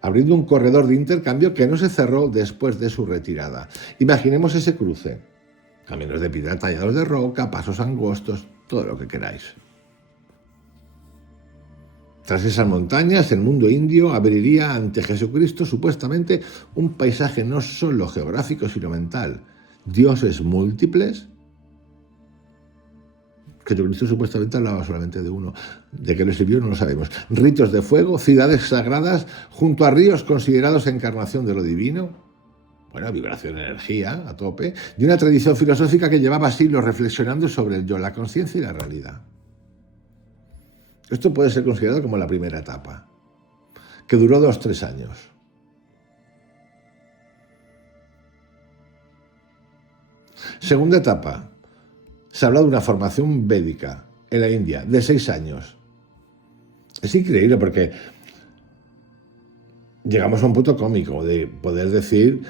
abriendo un corredor de intercambio que no se cerró después de su retirada. Imaginemos ese cruce. Caminos de piedra tallados de roca, pasos angostos, todo lo que queráis. Tras esas montañas, el mundo indio abriría ante Jesucristo supuestamente un paisaje no solo geográfico, sino mental. Dioses múltiples. Jesucristo supuestamente hablaba solamente de uno. De que le sirvió no lo sabemos. Ritos de fuego, ciudades sagradas, junto a ríos considerados encarnación de lo divino. Bueno, vibración, energía, a tope. De una tradición filosófica que llevaba siglos reflexionando sobre el yo, la conciencia y la realidad. Esto puede ser considerado como la primera etapa. que duró 2-3 años. Segunda etapa, se habla de una formación védica en la India de 6 años. Es increíble porque llegamos a un punto cómico de poder decir,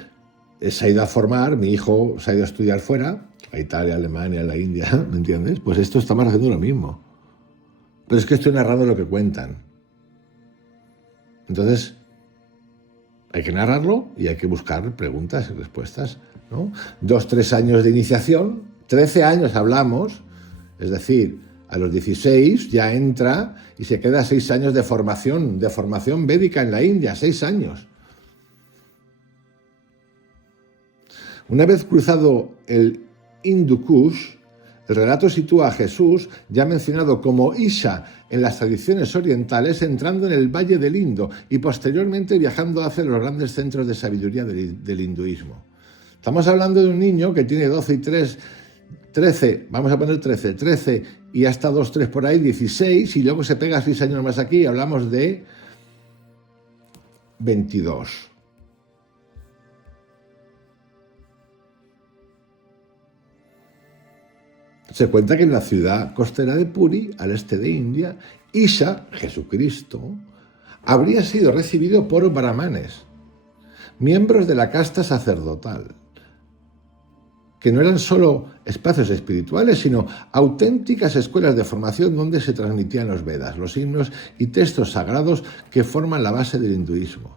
se ha ido a formar, mi hijo se ha ido a estudiar fuera, a Italia, a Alemania, a la India, ¿me entiendes? Pues esto estamos haciendo lo mismo. Pero es que estoy narrando lo que cuentan. Entonces, hay que narrarlo y hay que buscar preguntas y respuestas, ¿no? 2-3 años de iniciación, 13 años hablamos, es decir, a los 16 ya entra y se queda 6 años de formación védica en la India, 6 años. Una vez cruzado el Hindu Kush, el relato sitúa a Jesús, ya mencionado como Isha en las tradiciones orientales, entrando en el Valle del Indo y posteriormente viajando hacia los grandes centros de sabiduría del hinduismo. Estamos hablando de un niño que tiene 12 y 13, vamos a poner 13 y hasta 2-3 por ahí, 16, y luego se pega 6 años más aquí y hablamos de 22. Se cuenta que en la ciudad costera de Puri, al este de India, Isha, Jesucristo, habría sido recibido por brahmanes, miembros de la casta sacerdotal, que no eran solo espacios espirituales, sino auténticas escuelas de formación donde se transmitían los Vedas, los himnos y textos sagrados que forman la base del hinduismo.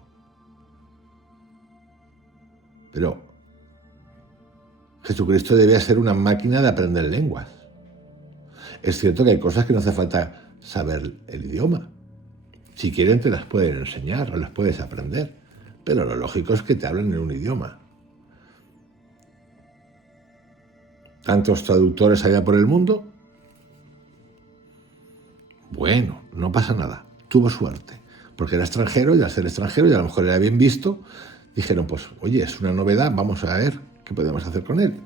Pero Jesucristo debía ser una máquina de aprender lenguas. Es cierto que hay cosas que no hace falta saber el idioma. Si quieren te las pueden enseñar o las puedes aprender, pero lo lógico es que te hablen en un idioma. ¿Tantos traductores allá por el mundo? Bueno, no pasa nada. Tuvo suerte, porque era extranjero y al ser extranjero y a lo mejor era bien visto, dijeron, pues, oye, es una novedad, vamos a ver qué podemos hacer con él.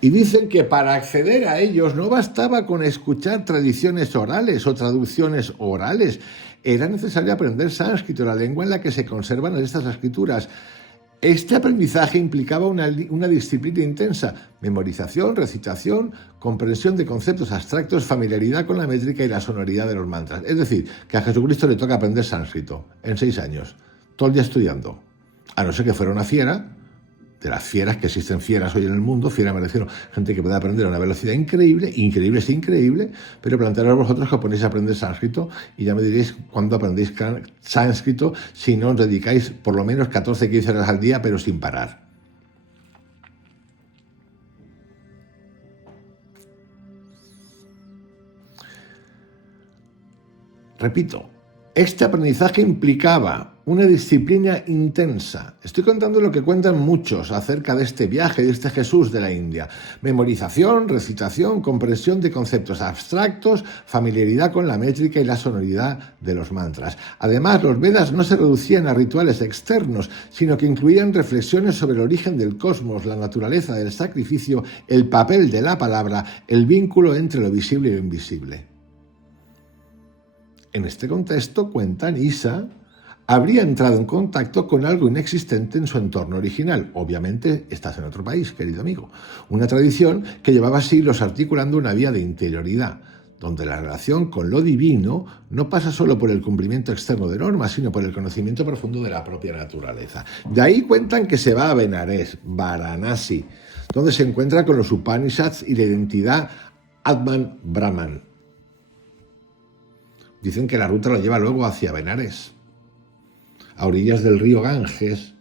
Y dicen que para acceder a ellos no bastaba con escuchar tradiciones orales o traducciones orales. Era necesario aprender sánscrito, la lengua en la que se conservan estas escrituras. Este aprendizaje implicaba una disciplina intensa: memorización, recitación, comprensión de conceptos abstractos, familiaridad con la métrica y la sonoridad de los mantras. Es decir, que a Jesucristo le toca aprender sánscrito en 6 años, todo el día estudiando. A no ser que fuera una fiera, de las fieras, que existen fieras hoy en el mundo, fiera me refiero, gente que puede aprender a una velocidad increíble, pero plantearos vosotros que os ponéis a aprender sánscrito y ya me diréis cuándo aprendéis sánscrito si no os dedicáis por lo menos 14-15 horas al día, pero sin parar. Repito, este aprendizaje implicaba una disciplina intensa. Estoy contando lo que cuentan muchos acerca de este viaje, de este Jesús de la India. Memorización, recitación, comprensión de conceptos abstractos, familiaridad con la métrica y la sonoridad de los mantras. Además, los Vedas no se reducían a rituales externos, sino que incluían reflexiones sobre el origen del cosmos, la naturaleza del sacrificio, el papel de la palabra, el vínculo entre lo visible y lo invisible. En este contexto, cuentan, Isha habría entrado en contacto con algo inexistente en su entorno original. Obviamente estás en otro país, querido amigo. Una tradición que llevaba siglos articulando una vía de interioridad, donde la relación con lo divino no pasa solo por el cumplimiento externo de normas, sino por el conocimiento profundo de la propia naturaleza. De ahí cuentan que se va a Benares, Varanasi, donde se encuentra con los Upanishads y la identidad Atman Brahman. Dicen que la ruta lo lleva luego hacia Benares. A orillas del río Ganges,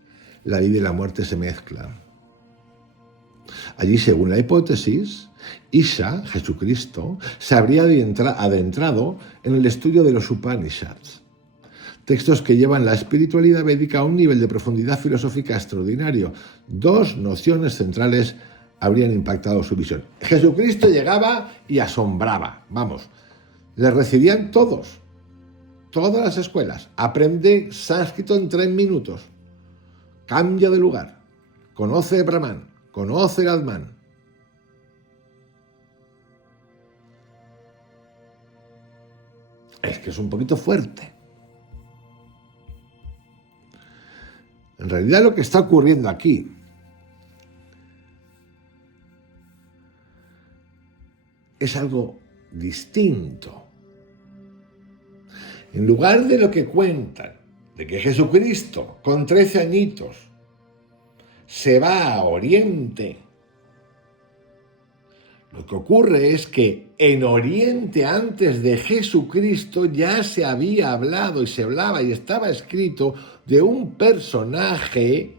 la vida y la muerte se mezclan. Allí, según la hipótesis, Isha, Jesucristo, se habría adentrado en el estudio de los Upanishads, textos que llevan la espiritualidad védica a un nivel de profundidad filosófica extraordinario. 2 nociones centrales habrían impactado su visión. Jesucristo llegaba y asombraba, le recibían todas las escuelas. Aprende sánscrito en 3 minutos. Cambia de lugar. Conoce Brahman. Conoce Atman. Es que es un poquito fuerte. En realidad lo que está ocurriendo aquí es algo distinto. En lugar de lo que cuentan, de que Jesucristo, con 13 añitos, se va a Oriente, lo que ocurre es que en Oriente, antes de Jesucristo, ya se había hablado y se hablaba y estaba escrito de un personaje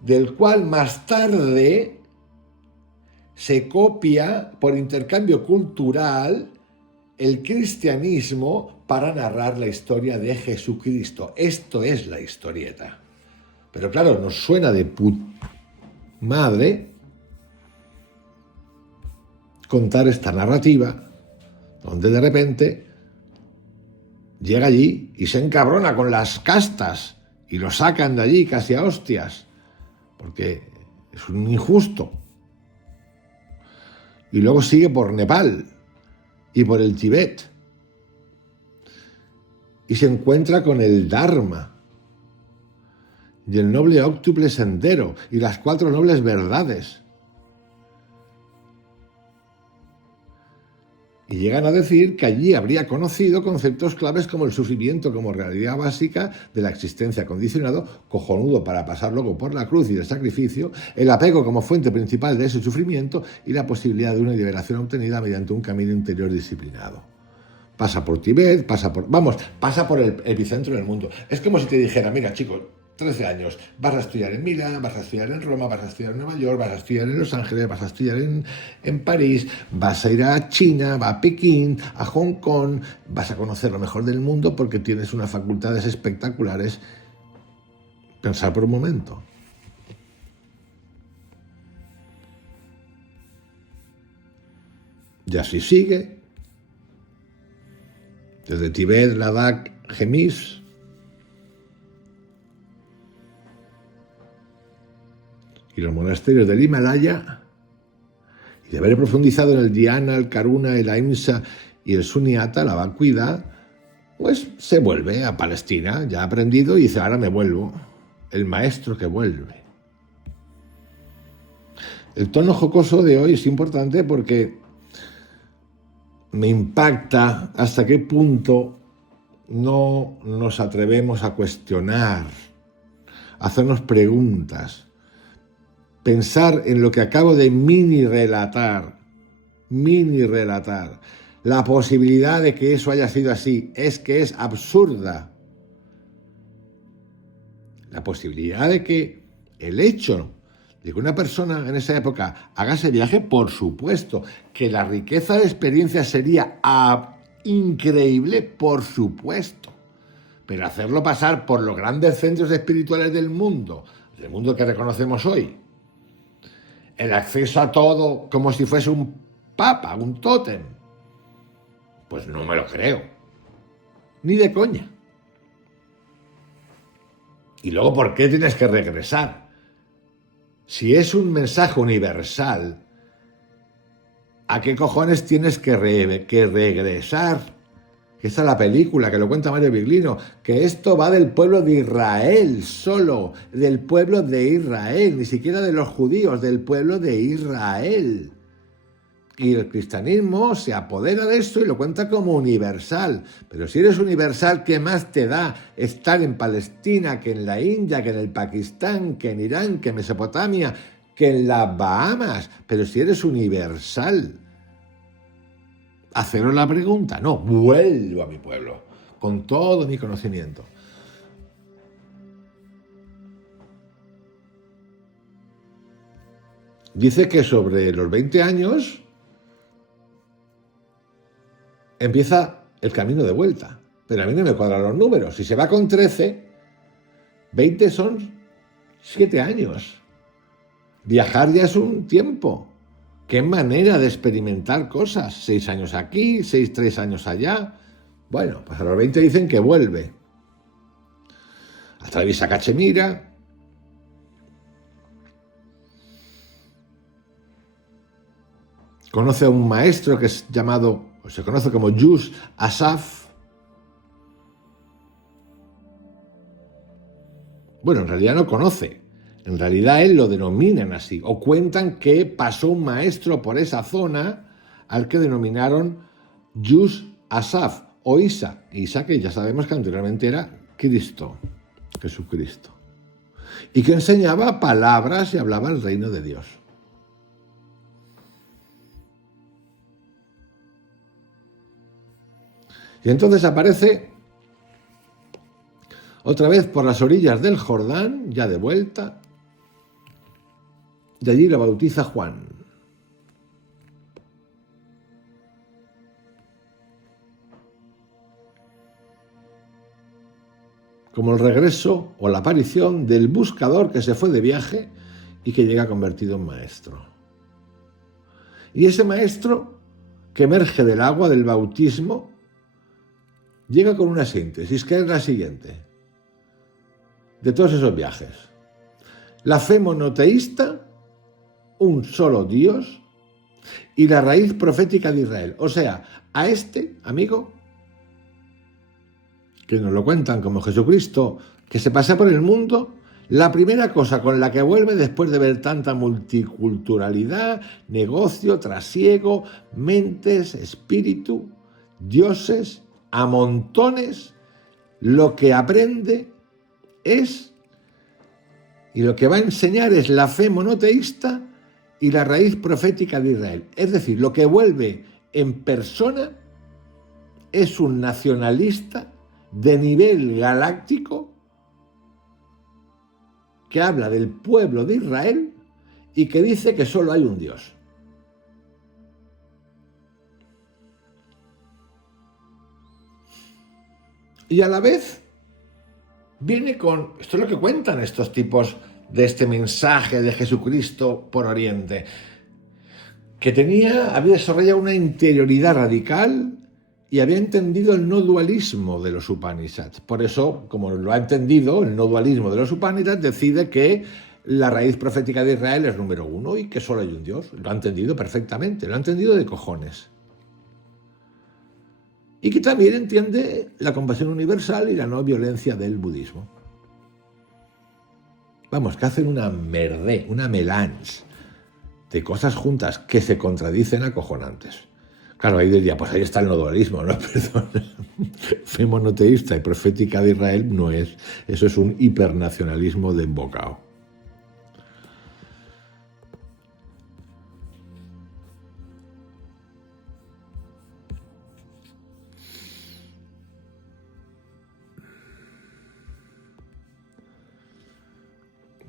del cual más tarde se copia por intercambio cultural el cristianismo para narrar la historia de Jesucristo. Esto es la historieta. Pero claro, nos suena de madre contar esta narrativa donde de repente llega allí y se encabrona con las castas y lo sacan de allí casi a hostias porque es un injusto. Y luego sigue por Nepal y por el Tíbet y se encuentra con el Dharma y el noble óctuple sendero y las 4 nobles verdades. Y llegan a decir que allí habría conocido conceptos claves como el sufrimiento como realidad básica de la existencia condicionado, cojonudo para pasar luego por la cruz y el sacrificio, el apego como fuente principal de ese sufrimiento y la posibilidad de una liberación obtenida mediante un camino interior disciplinado. Pasa por Tíbet, pasa por el epicentro del mundo. Es como si te dijera, mira chicos, 13 años, vas a estudiar en Milán, vas a estudiar en Roma, vas a estudiar en Nueva York, vas a estudiar en Los Ángeles, vas a estudiar en París, vas a ir a China, a Pekín, a Hong Kong, vas a conocer lo mejor del mundo porque tienes unas facultades espectaculares. Pensar por un momento. Y así sigue. Desde Tíbet, Ladakh, Gemis, y los monasterios del Himalaya, y de haber profundizado en el Dhyana, el Karuna, el Ahimsa y el Sunyata, la vacuidad, pues se vuelve a Palestina, ya ha aprendido y dice, ahora me vuelvo, el maestro que vuelve. El tono jocoso de hoy es importante porque me impacta hasta qué punto no nos atrevemos a cuestionar, a hacernos preguntas, pensar en lo que acabo de mini relatar, la posibilidad de que eso haya sido así, es que es absurda. La posibilidad de que el hecho de que una persona en esa época haga ese viaje, por supuesto, que la riqueza de experiencias sería increíble, por supuesto, pero hacerlo pasar por los grandes centros espirituales del mundo que reconocemos hoy, el acceso a todo como si fuese un papa, un tótem, pues no me lo creo, ni de coña. Y luego, ¿por qué tienes que regresar? Si es un mensaje universal, ¿a qué cojones tienes que regresar? Que esta es la película, que lo cuenta Mario Biglino, que esto va del pueblo de Israel, solo del pueblo de Israel, ni siquiera de los judíos, del pueblo de Israel. Y el cristianismo se apodera de esto y lo cuenta como universal. Pero si eres universal, ¿qué más te da estar en Palestina, que en la India, que en el Pakistán, que en Irán, que en Mesopotamia, que en las Bahamas? Pero si eres universal, haceros la pregunta, no, vuelvo a mi pueblo, con todo mi conocimiento. Dice que sobre los 20 años empieza el camino de vuelta, pero a mí no me cuadran los números. Si se va con 13, 20 son 7 años. Viajar ya es un tiempo. Qué manera de experimentar cosas. 6 años aquí, 3 años allá. Bueno, pues a los 20 dicen que vuelve. Atraviesa Cachemira. Conoce a un maestro que es llamado o se conoce como Yus Asaf. Bueno, en realidad no conoce, en realidad él lo denominan así, o cuentan que pasó un maestro por esa zona al que denominaron Yus Asaf o Isa. Isa, que ya sabemos que anteriormente era Cristo, Jesucristo, y que enseñaba palabras y hablaba el reino de Dios. Y entonces aparece otra vez por las orillas del Jordán, ya de vuelta, y allí lo bautiza Juan. Como el regreso o la aparición del buscador que se fue de viaje y que llega convertido en maestro. Y ese maestro que emerge del agua del bautismo llega con una síntesis, que es la siguiente, de todos esos viajes. La fe monoteísta, un solo Dios, y la raíz profética de Israel. O sea, a este amigo, que nos lo cuentan como Jesucristo, que se pasea por el mundo, la primera cosa con la que vuelve después de ver tanta multiculturalidad, negocio, trasiego, mentes, espíritu, dioses, a montones, lo que aprende es, y lo que va a enseñar es la fe monoteísta y la raíz profética de Israel. Es decir, lo que vuelve en persona es un nacionalista de nivel galáctico que habla del pueblo de Israel y que dice que solo hay un Dios. Y a la vez viene con, esto es lo que cuentan estos tipos de este mensaje de Jesucristo por Oriente, que había desarrollado una interioridad radical y había entendido el no dualismo de los Upanishads. Por eso, como lo ha entendido, el no dualismo de los Upanishads, decide que la raíz profética de Israel es número uno y que solo hay un Dios. Lo ha entendido perfectamente, lo ha entendido de cojones. Y que también entiende la compasión universal y la no violencia del budismo. Vamos, que hacen una merdé, una melange de cosas juntas que se contradicen acojonantes. Claro, ahí diría, pues ahí está el no dualismo, ¿no? Perdón. Fe monoteísta y profética de Israel no es. Eso es un hipernacionalismo de embocado.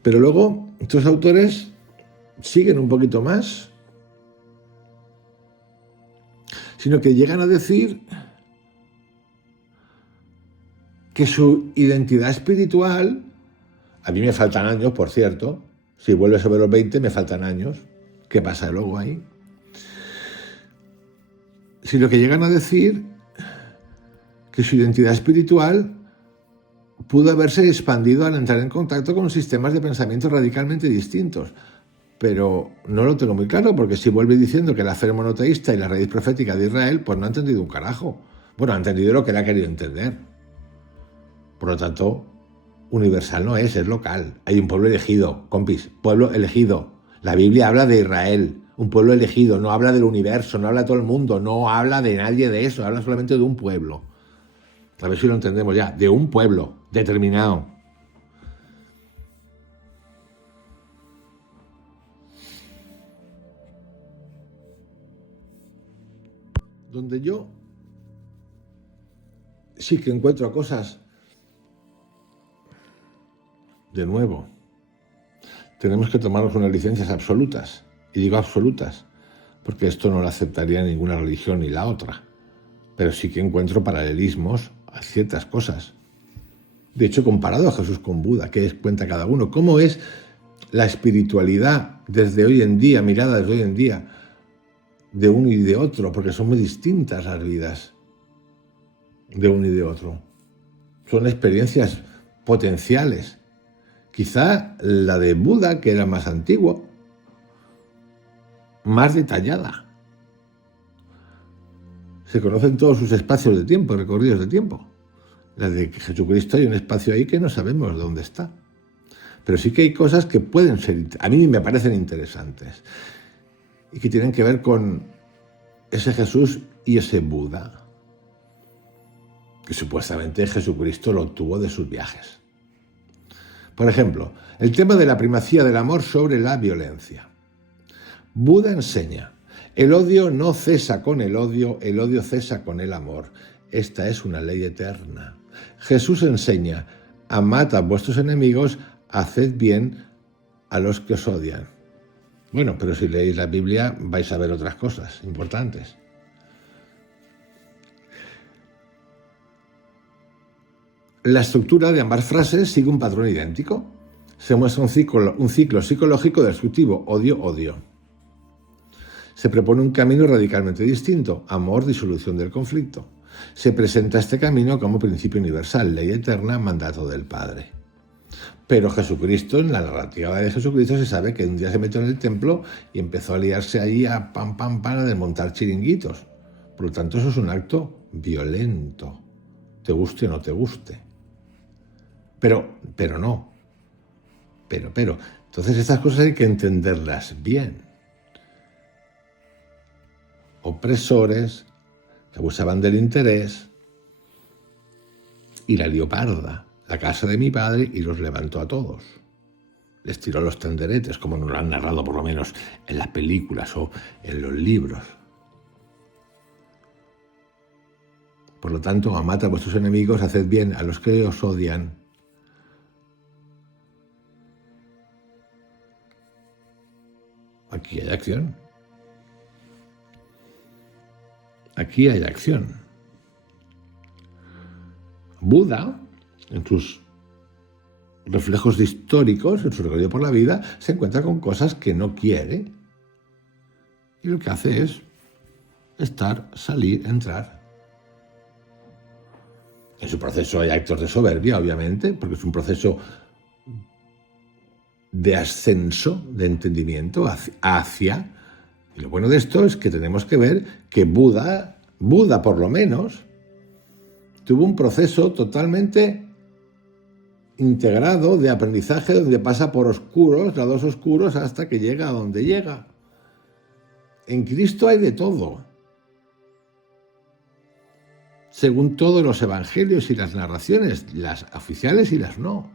Pero luego, estos autores siguen un poquito más, sino que llegan a decir que su identidad espiritual, a mí me faltan años, por cierto, si vuelve sobre los 20 me faltan años, ¿qué pasa luego ahí? Sino que llegan a decir que su identidad espiritual pudo haberse expandido al entrar en contacto con sistemas de pensamiento radicalmente distintos. Pero no lo tengo muy claro, porque si vuelve diciendo que la fe monoteísta y la raíz profética de Israel, pues no ha entendido un carajo. Bueno, ha entendido lo que él ha querido entender. Por lo tanto, universal no es local. Hay un pueblo elegido, compis, pueblo elegido. La Biblia habla de Israel, un pueblo elegido, no habla del universo, no habla de todo el mundo, no habla de nadie de eso, habla solamente de un pueblo. A ver si lo entendemos ya, de un pueblo determinado. Donde yo sí que encuentro cosas, de nuevo, tenemos que tomarnos unas licencias absolutas, y digo absolutas, porque esto no lo aceptaría ninguna religión ni la otra, pero sí que encuentro paralelismos a ciertas cosas. De hecho, comparado a Jesús con Buda, ¿qué cuenta cada uno? ¿Cómo es la espiritualidad desde hoy en día, mirada desde hoy en día, de uno y de otro? Porque son muy distintas las vidas de uno y de otro. Son experiencias potenciales. Quizá la de Buda, que era más antiguo, más detallada. Se conocen todos sus espacios de tiempo, recorridos de tiempo. La de Jesucristo hay un espacio ahí que no sabemos dónde está. Pero sí que hay cosas que pueden ser, a mí me parecen interesantes y que tienen que ver con ese Jesús y ese Buda, que supuestamente Jesucristo lo obtuvo de sus viajes. Por ejemplo, el tema de la primacía del amor sobre la violencia. Buda enseña: el odio no cesa con el odio cesa con el amor. Esta es una ley eterna. Jesús enseña: amad a vuestros enemigos, haced bien a los que os odian. Bueno, pero si leéis la Biblia vais a ver otras cosas importantes. La estructura de ambas frases sigue un patrón idéntico. Se muestra un ciclo psicológico destructivo: odio-odio. Se propone un camino radicalmente distinto: amor, disolución del conflicto. Se presenta este camino como principio universal, ley eterna, mandato del Padre. Pero Jesucristo, en la narrativa de Jesucristo, se sabe que un día se metió en el templo y empezó a liarse ahí a a desmontar chiringuitos. Por lo tanto, eso es un acto violento, te guste o no te guste. Pero no. Entonces estas cosas hay que entenderlas bien. Opresores que abusaban del interés, y la lió parda, la casa de mi padre, y los levantó a todos. Les tiró los tenderetes, como nos lo han narrado por lo menos en las películas o en los libros. Por lo tanto, amad a vuestros enemigos, haced bien a los que os odian. Aquí hay acción. Aquí hay acción. Buda, en sus reflejos históricos, en su recorrido por la vida, se encuentra con cosas que no quiere. Y lo que hace es estar, salir, entrar. En su proceso hay actos de soberbia, obviamente, porque es un proceso de ascenso, de entendimiento hacia. Y lo bueno de esto es que tenemos que ver que Buda por lo menos, tuvo un proceso totalmente integrado de aprendizaje donde pasa por oscuros, lados oscuros, hasta que llega a donde llega. En Cristo hay de todo. Según todos los evangelios y las narraciones, las oficiales y las no.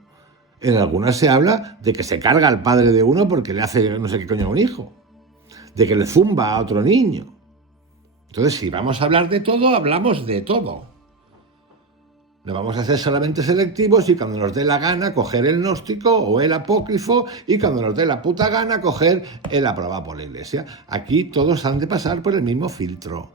En algunas se habla de que se carga al padre de uno porque le hace no sé qué coño a un hijo, de que le zumba a otro niño. Entonces, si vamos a hablar de todo, hablamos de todo. No vamos a ser solamente selectivos y cuando nos dé la gana coger el gnóstico o el apócrifo y cuando nos dé la puta gana coger el aprobado por la Iglesia. Aquí todos han de pasar por el mismo filtro.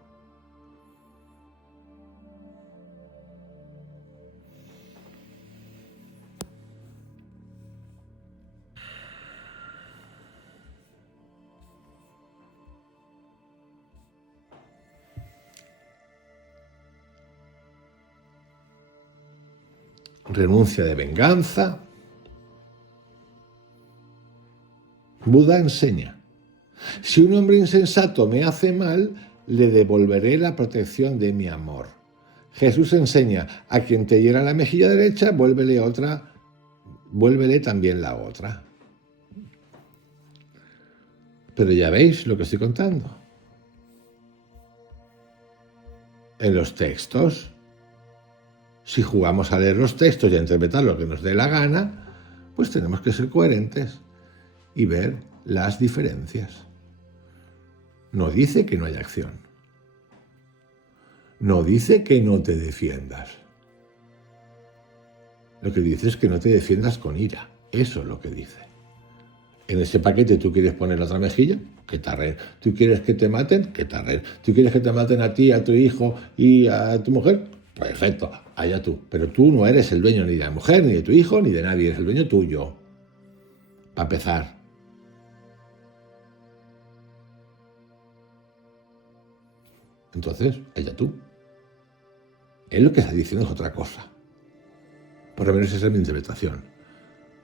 Renuncia de venganza. Buda enseña: si un hombre insensato me hace mal, le devolveré la protección de mi amor. Jesús enseña: a quien te hiera la mejilla derecha, vuélvele también la otra. Pero ya veis lo que estoy contando. En los textos, si jugamos a leer los textos y a interpretar lo que nos dé la gana, pues tenemos que ser coherentes y ver las diferencias. No dice que no haya acción. No dice que no te defiendas. Lo que dice es que no te defiendas con ira. Eso es lo que dice. En ese paquete tú quieres poner la otra mejilla, que tarren. Tú quieres que te maten, que tarren. Tú quieres que te maten a ti, a tu hijo y a tu mujer, perfecto, allá tú. Pero tú no eres el dueño ni de la mujer, ni de tu hijo, ni de nadie. Eres el dueño tuyo. Para empezar. Entonces, allá tú. Él lo que está diciendo es otra cosa. Por lo menos esa es mi interpretación.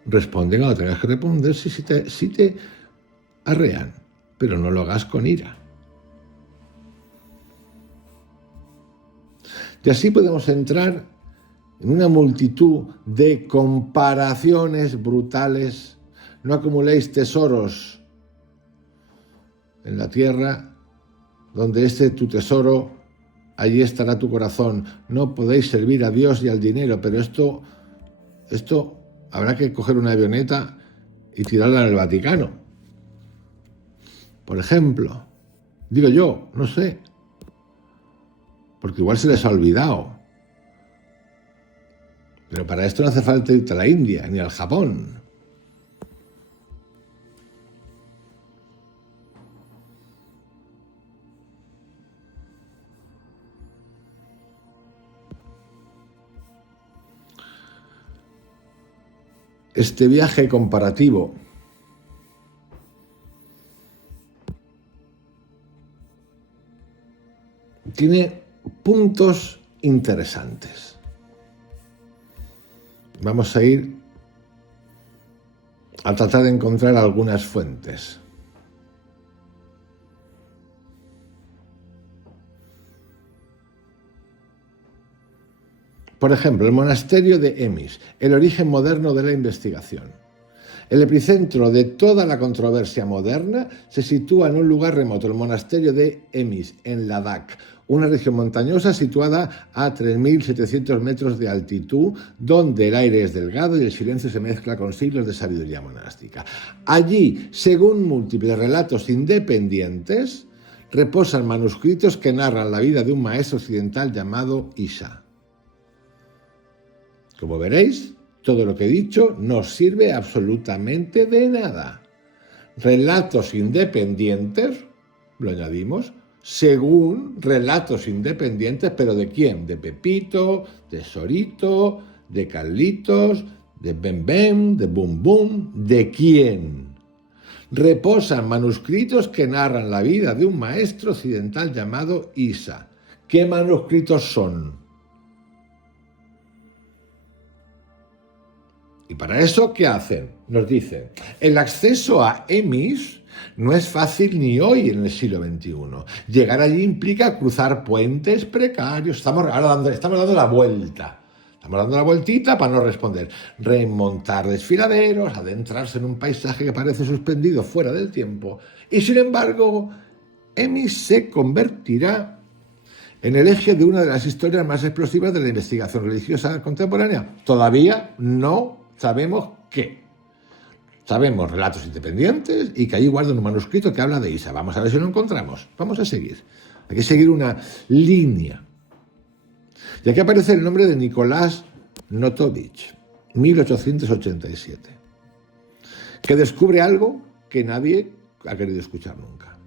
Responde cuando tengas que responder si te arrean, pero no lo hagas con ira. Y así podemos entrar en una multitud de comparaciones brutales. No acumuléis tesoros en la tierra, donde esté tu tesoro, allí estará tu corazón. No podéis servir a Dios y al dinero, pero esto habrá que coger una avioneta y tirarla en el Vaticano. Por ejemplo, digo yo, no sé, porque igual se les ha olvidado. Pero para esto no hace falta irte a la India ni al Japón. Este viaje comparativo tiene puntos interesantes. Vamos a ir a tratar de encontrar algunas fuentes. Por ejemplo, el monasterio de Emis, el origen moderno de la investigación. El epicentro de toda la controversia moderna se sitúa en un lugar remoto, el monasterio de Emis, en Ladakh, una región montañosa situada a 3.700 metros de altitud, donde el aire es delgado y el silencio se mezcla con siglos de sabiduría monástica. Allí, según múltiples relatos independientes, reposan manuscritos que narran la vida de un maestro occidental llamado Isha. Como veréis, todo lo que he dicho no sirve absolutamente de nada. Relatos independientes, lo añadimos, según relatos independientes, pero ¿de quién? De Pepito, de Sorito, de Carlitos, de Bem Bem, de Bum Bum, ¿de quién? Reposan manuscritos que narran la vida de un maestro occidental llamado Isa. ¿Qué manuscritos son? Y para eso, ¿qué hacen? Nos dicen, el acceso a Emis no es fácil ni hoy en el siglo XXI. Llegar allí implica cruzar puentes precarios. Estamos dando la vuelta. Estamos dando la vueltita para no responder. Remontar desfiladeros, adentrarse en un paisaje que parece suspendido fuera del tiempo. Y sin embargo, Emis se convertirá en el eje de una de las historias más explosivas de la investigación religiosa contemporánea. Todavía no sabemos qué. Sabemos relatos independientes y que allí guardan un manuscrito que habla de Isa. Vamos a ver si lo encontramos. Vamos a seguir. Hay que seguir una línea. Y aquí aparece el nombre de Nicolás Notovich, 1887, que descubre algo que nadie ha querido escuchar nunca.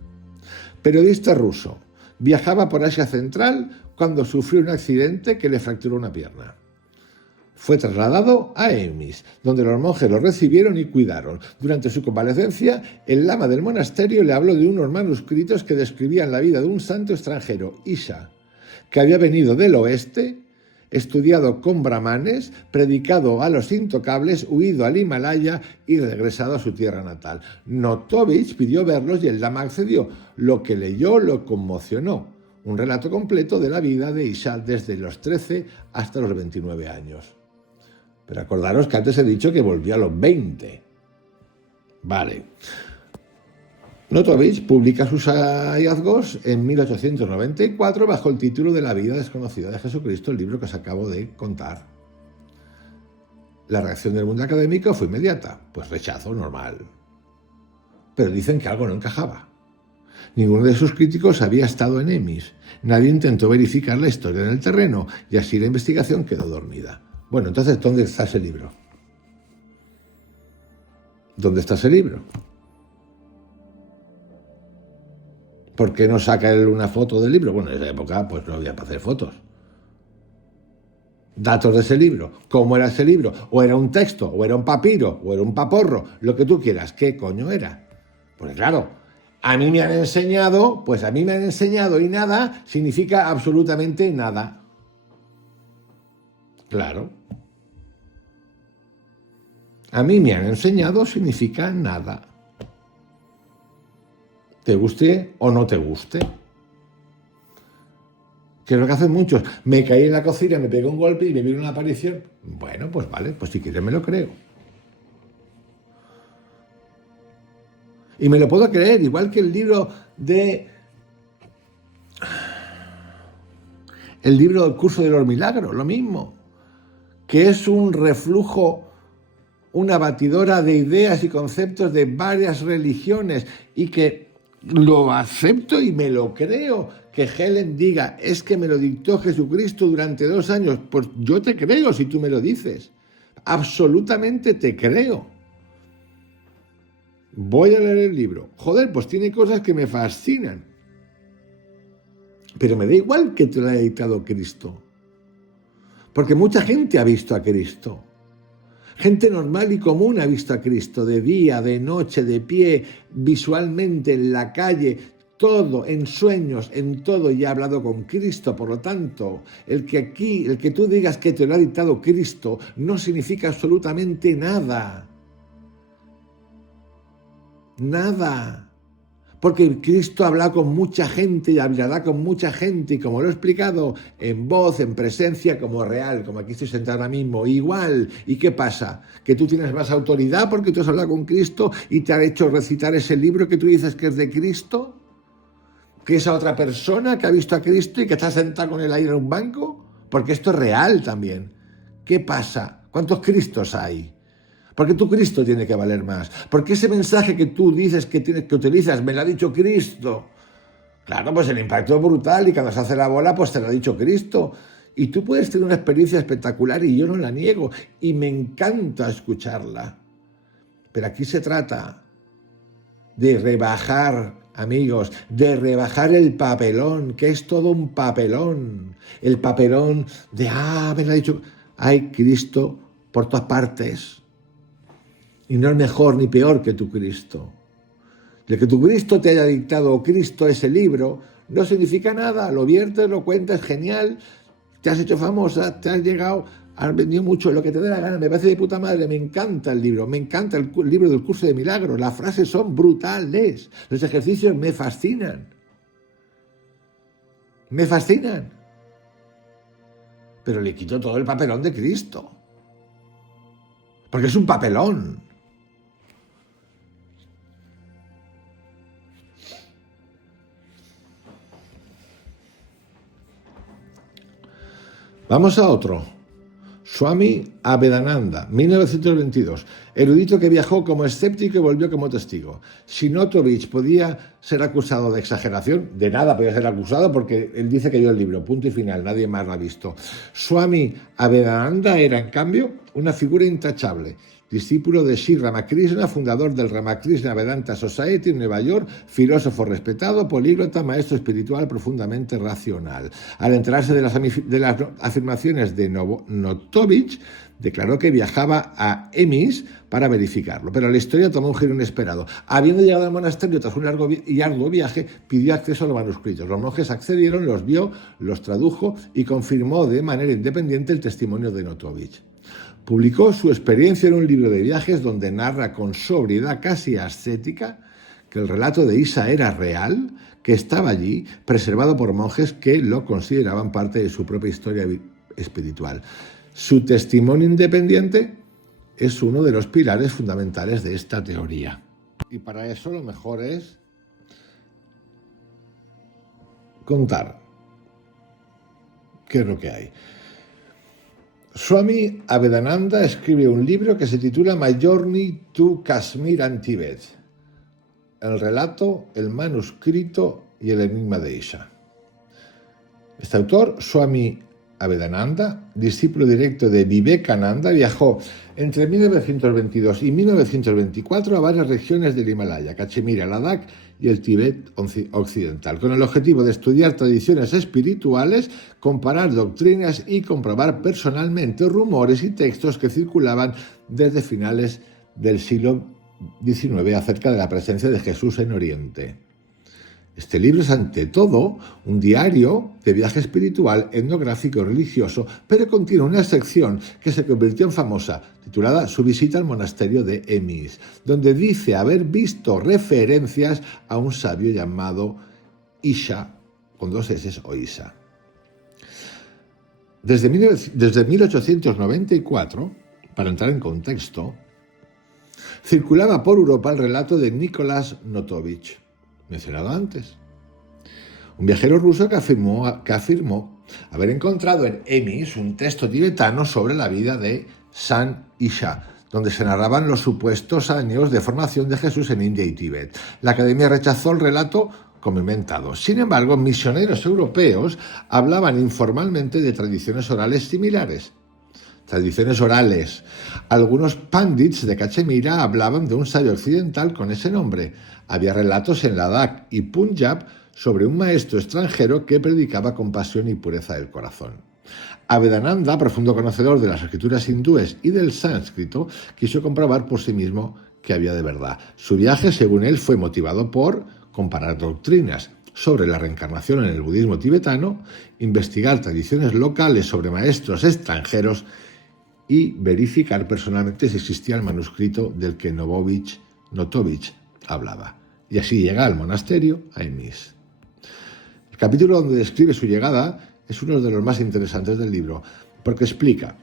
Periodista ruso, viajaba por Asia Central cuando sufrió un accidente que le fracturó una pierna. Fue trasladado a Emis, donde los monjes lo recibieron y cuidaron. Durante su convalecencia, el lama del monasterio le habló de unos manuscritos que describían la vida de un santo extranjero, Isha, que había venido del oeste, estudiado con brahmanes, predicado a los intocables, huido al Himalaya y regresado a su tierra natal. Notovich pidió verlos y el lama accedió. Lo que leyó lo conmocionó. Un relato completo de la vida de Isha desde los 13 hasta los 29 años. Pero acordaros que antes he dicho que volvió a los 20. Vale. Notovich publica sus hallazgos en 1894 bajo el título de La vida desconocida de Jesucristo, el libro que os acabo de contar. La reacción del mundo académico fue inmediata, pues rechazo normal. Pero dicen que algo no encajaba. Ninguno de sus críticos había estado en Emis. Nadie intentó verificar la historia en el terreno y así la investigación quedó dormida. Bueno, entonces, ¿dónde está ese libro? ¿Dónde está ese libro? ¿Por qué no saca él una foto del libro? Bueno, en esa época pues no había para hacer fotos. Datos de ese libro. ¿Cómo era ese libro? ¿O era un texto? ¿O era un papiro? ¿O era un paporro? Lo que tú quieras. ¿Qué coño era? Pues claro, a mí me han enseñado y nada significa absolutamente nada. Claro. A mí me han enseñado significa nada. Te guste o no te guste. que es lo que hacen muchos. Me caí en la cocina, me pegué un golpe y me vino una aparición. Bueno, pues vale, pues si quieres me lo creo. Y me lo puedo creer, igual que el libro del curso de los milagros, lo mismo, que es un reflujo, una batidora de ideas y conceptos de varias religiones, y que lo acepto y me lo creo. Que Helen diga, es que me lo dictó Jesucristo durante 2 años, pues yo te creo si tú me lo dices, absolutamente te creo. Voy a leer el libro. Joder, pues tiene cosas que me fascinan. Pero me da igual que te lo haya dictado Cristo. Porque mucha gente ha visto a Cristo. Gente normal y común ha visto a Cristo de día, de noche, de pie, visualmente, en la calle, todo, en sueños, en todo, y ha hablado con Cristo. Por lo tanto, el que tú digas que te lo ha dictado Cristo no significa absolutamente nada. Nada. Porque Cristo habla con mucha gente y hablará con mucha gente, y como lo he explicado, en voz, en presencia, como real, como aquí estoy sentado ahora mismo, igual. ¿Y qué pasa? ¿Que tú tienes más autoridad porque tú has hablado con Cristo y te ha hecho recitar ese libro que tú dices que es de Cristo? ¿Que esa otra persona que ha visto a Cristo y que está sentada con él ahí en un banco? Porque esto es real también. ¿Qué pasa? ¿Cuántos Cristos hay? Porque tu Cristo tiene que valer más. Porque ese mensaje que tú dices que utilizas, me lo ha dicho Cristo. Claro, pues el impacto es brutal, y cuando se hace la bola, pues te lo ha dicho Cristo. Y tú puedes tener una experiencia espectacular y yo no la niego. Y me encanta escucharla. Pero aquí se trata de rebajar, amigos, de rebajar el papelón, que es todo un papelón. El papelón de, me lo ha dicho, hay Cristo por todas partes. Y no es mejor ni peor que tu Cristo. El que tu Cristo te haya dictado, Cristo, ese libro, no significa nada. Lo viertes, lo cuentas, genial. Te has hecho famosa, te has llegado, has vendido mucho, lo que te dé la gana. Me parece de puta madre, me encanta el libro, me encanta el libro del curso de milagros. Las frases son brutales. Los ejercicios me fascinan. Me fascinan. Pero le quito todo el papelón de Cristo. Porque es un papelón. Vamos a otro. Swami Avedananda, 1922, erudito que viajó como escéptico y volvió como testigo. Si Notovich podía ser acusado de exageración, de nada podía ser acusado porque él dice que vio el libro, punto y final, nadie más lo ha visto. Swami Avedananda era, en cambio, una figura intachable. Discípulo de Sri Ramakrishna, fundador del Ramakrishna Vedanta Society en Nueva York, filósofo respetado, políglota, maestro espiritual profundamente racional. Al enterarse de las afirmaciones de Notovich, declaró que viajaba a Emis para verificarlo, pero la historia tomó un giro inesperado. Habiendo llegado al monasterio tras un largo y arduo viaje, pidió acceso a los manuscritos. Los monjes accedieron, los vio, los tradujo y confirmó de manera independiente el testimonio de Notovich. Publicó su experiencia en un libro de viajes donde narra con sobriedad casi ascética que el relato de Isa era real, que estaba allí, preservado por monjes que lo consideraban parte de su propia historia espiritual. Su testimonio independiente es uno de los pilares fundamentales de esta teoría. Y para eso lo mejor es contar qué es lo que hay. Swami Avedananda escribe un libro que se titula My Journey to Kashmir and Tibet. El relato, el manuscrito y el enigma de Isha. Este autor, Swami Avedananda, discípulo directo de Vivekananda, viajó entre 1922 y 1924 a varias regiones del Himalaya, Cachemira, Ladakh y el Tíbet occidental, con el objetivo de estudiar tradiciones espirituales, comparar doctrinas y comprobar personalmente rumores y textos que circulaban desde finales del siglo XIX acerca de la presencia de Jesús en Oriente. Este libro es ante todo un diario de viaje espiritual, etnográfico y religioso, pero contiene una sección que se convirtió en famosa, titulada Su visita al monasterio de Emis, donde dice haber visto referencias a un sabio llamado Isha, con 2 S o Isa. Desde 1894, para entrar en contexto, circulaba por Europa el relato de Nicolás Notovich, mencionado antes. Un viajero ruso que afirmó haber encontrado en Emis un texto tibetano sobre la vida de San Isha, donde se narraban los supuestos años de formación de Jesús en India y Tíbet. La Academia rechazó el relato como inventado. Sin embargo, misioneros europeos hablaban informalmente de tradiciones orales similares. Tradiciones orales. Algunos pandits de Cachemira hablaban de un sabio occidental con ese nombre. Había relatos en Ladakh y Punjab sobre un maestro extranjero que predicaba con pasión y pureza del corazón. Avedananda, profundo conocedor de las escrituras hindúes y del sánscrito, quiso comprobar por sí mismo que había de verdad. Su viaje, según él, fue motivado por comparar doctrinas sobre la reencarnación en el budismo tibetano, investigar tradiciones locales sobre maestros extranjeros y verificar personalmente si existía el manuscrito del que Notovich hablaba. Y así llega al monasterio a Emis. El capítulo donde describe su llegada es uno de los más interesantes del libro, porque explica: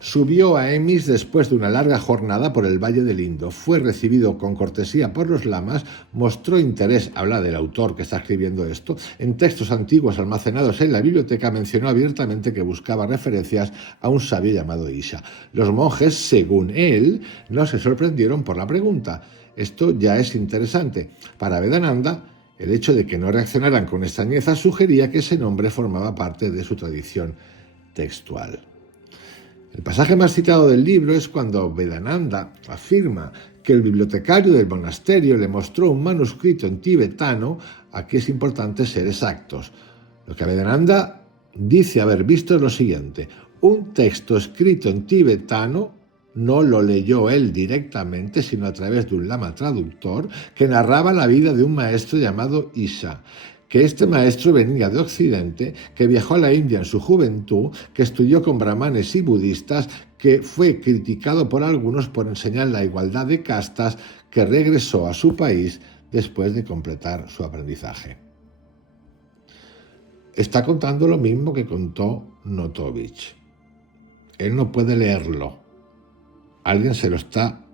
subió a Emis después de una larga jornada por el Valle del Indo, fue recibido con cortesía por los lamas, mostró interés, habla del autor que está escribiendo esto, en textos antiguos almacenados en la biblioteca, mencionó abiertamente que buscaba referencias a un sabio llamado Isha. Los monjes, según él, no se sorprendieron por la pregunta. Esto ya es interesante. Para Vedananda, el hecho de que no reaccionaran con extrañeza sugería que ese nombre formaba parte de su tradición textual. El pasaje más citado del libro es cuando Vedananda afirma que el bibliotecario del monasterio le mostró un manuscrito en tibetano. Aquí es importante ser exactos. Lo que Vedananda dice haber visto es lo siguiente: un texto escrito en tibetano. No lo leyó él directamente, sino a través de un lama traductor que narraba la vida de un maestro llamado Isha, que este maestro venía de Occidente, que viajó a la India en su juventud, que estudió con brahmanes y budistas, que fue criticado por algunos por enseñar la igualdad de castas, que regresó a su país después de completar su aprendizaje. Está contando lo mismo que contó Notovich. Él no puede leerlo. Alguien se lo está...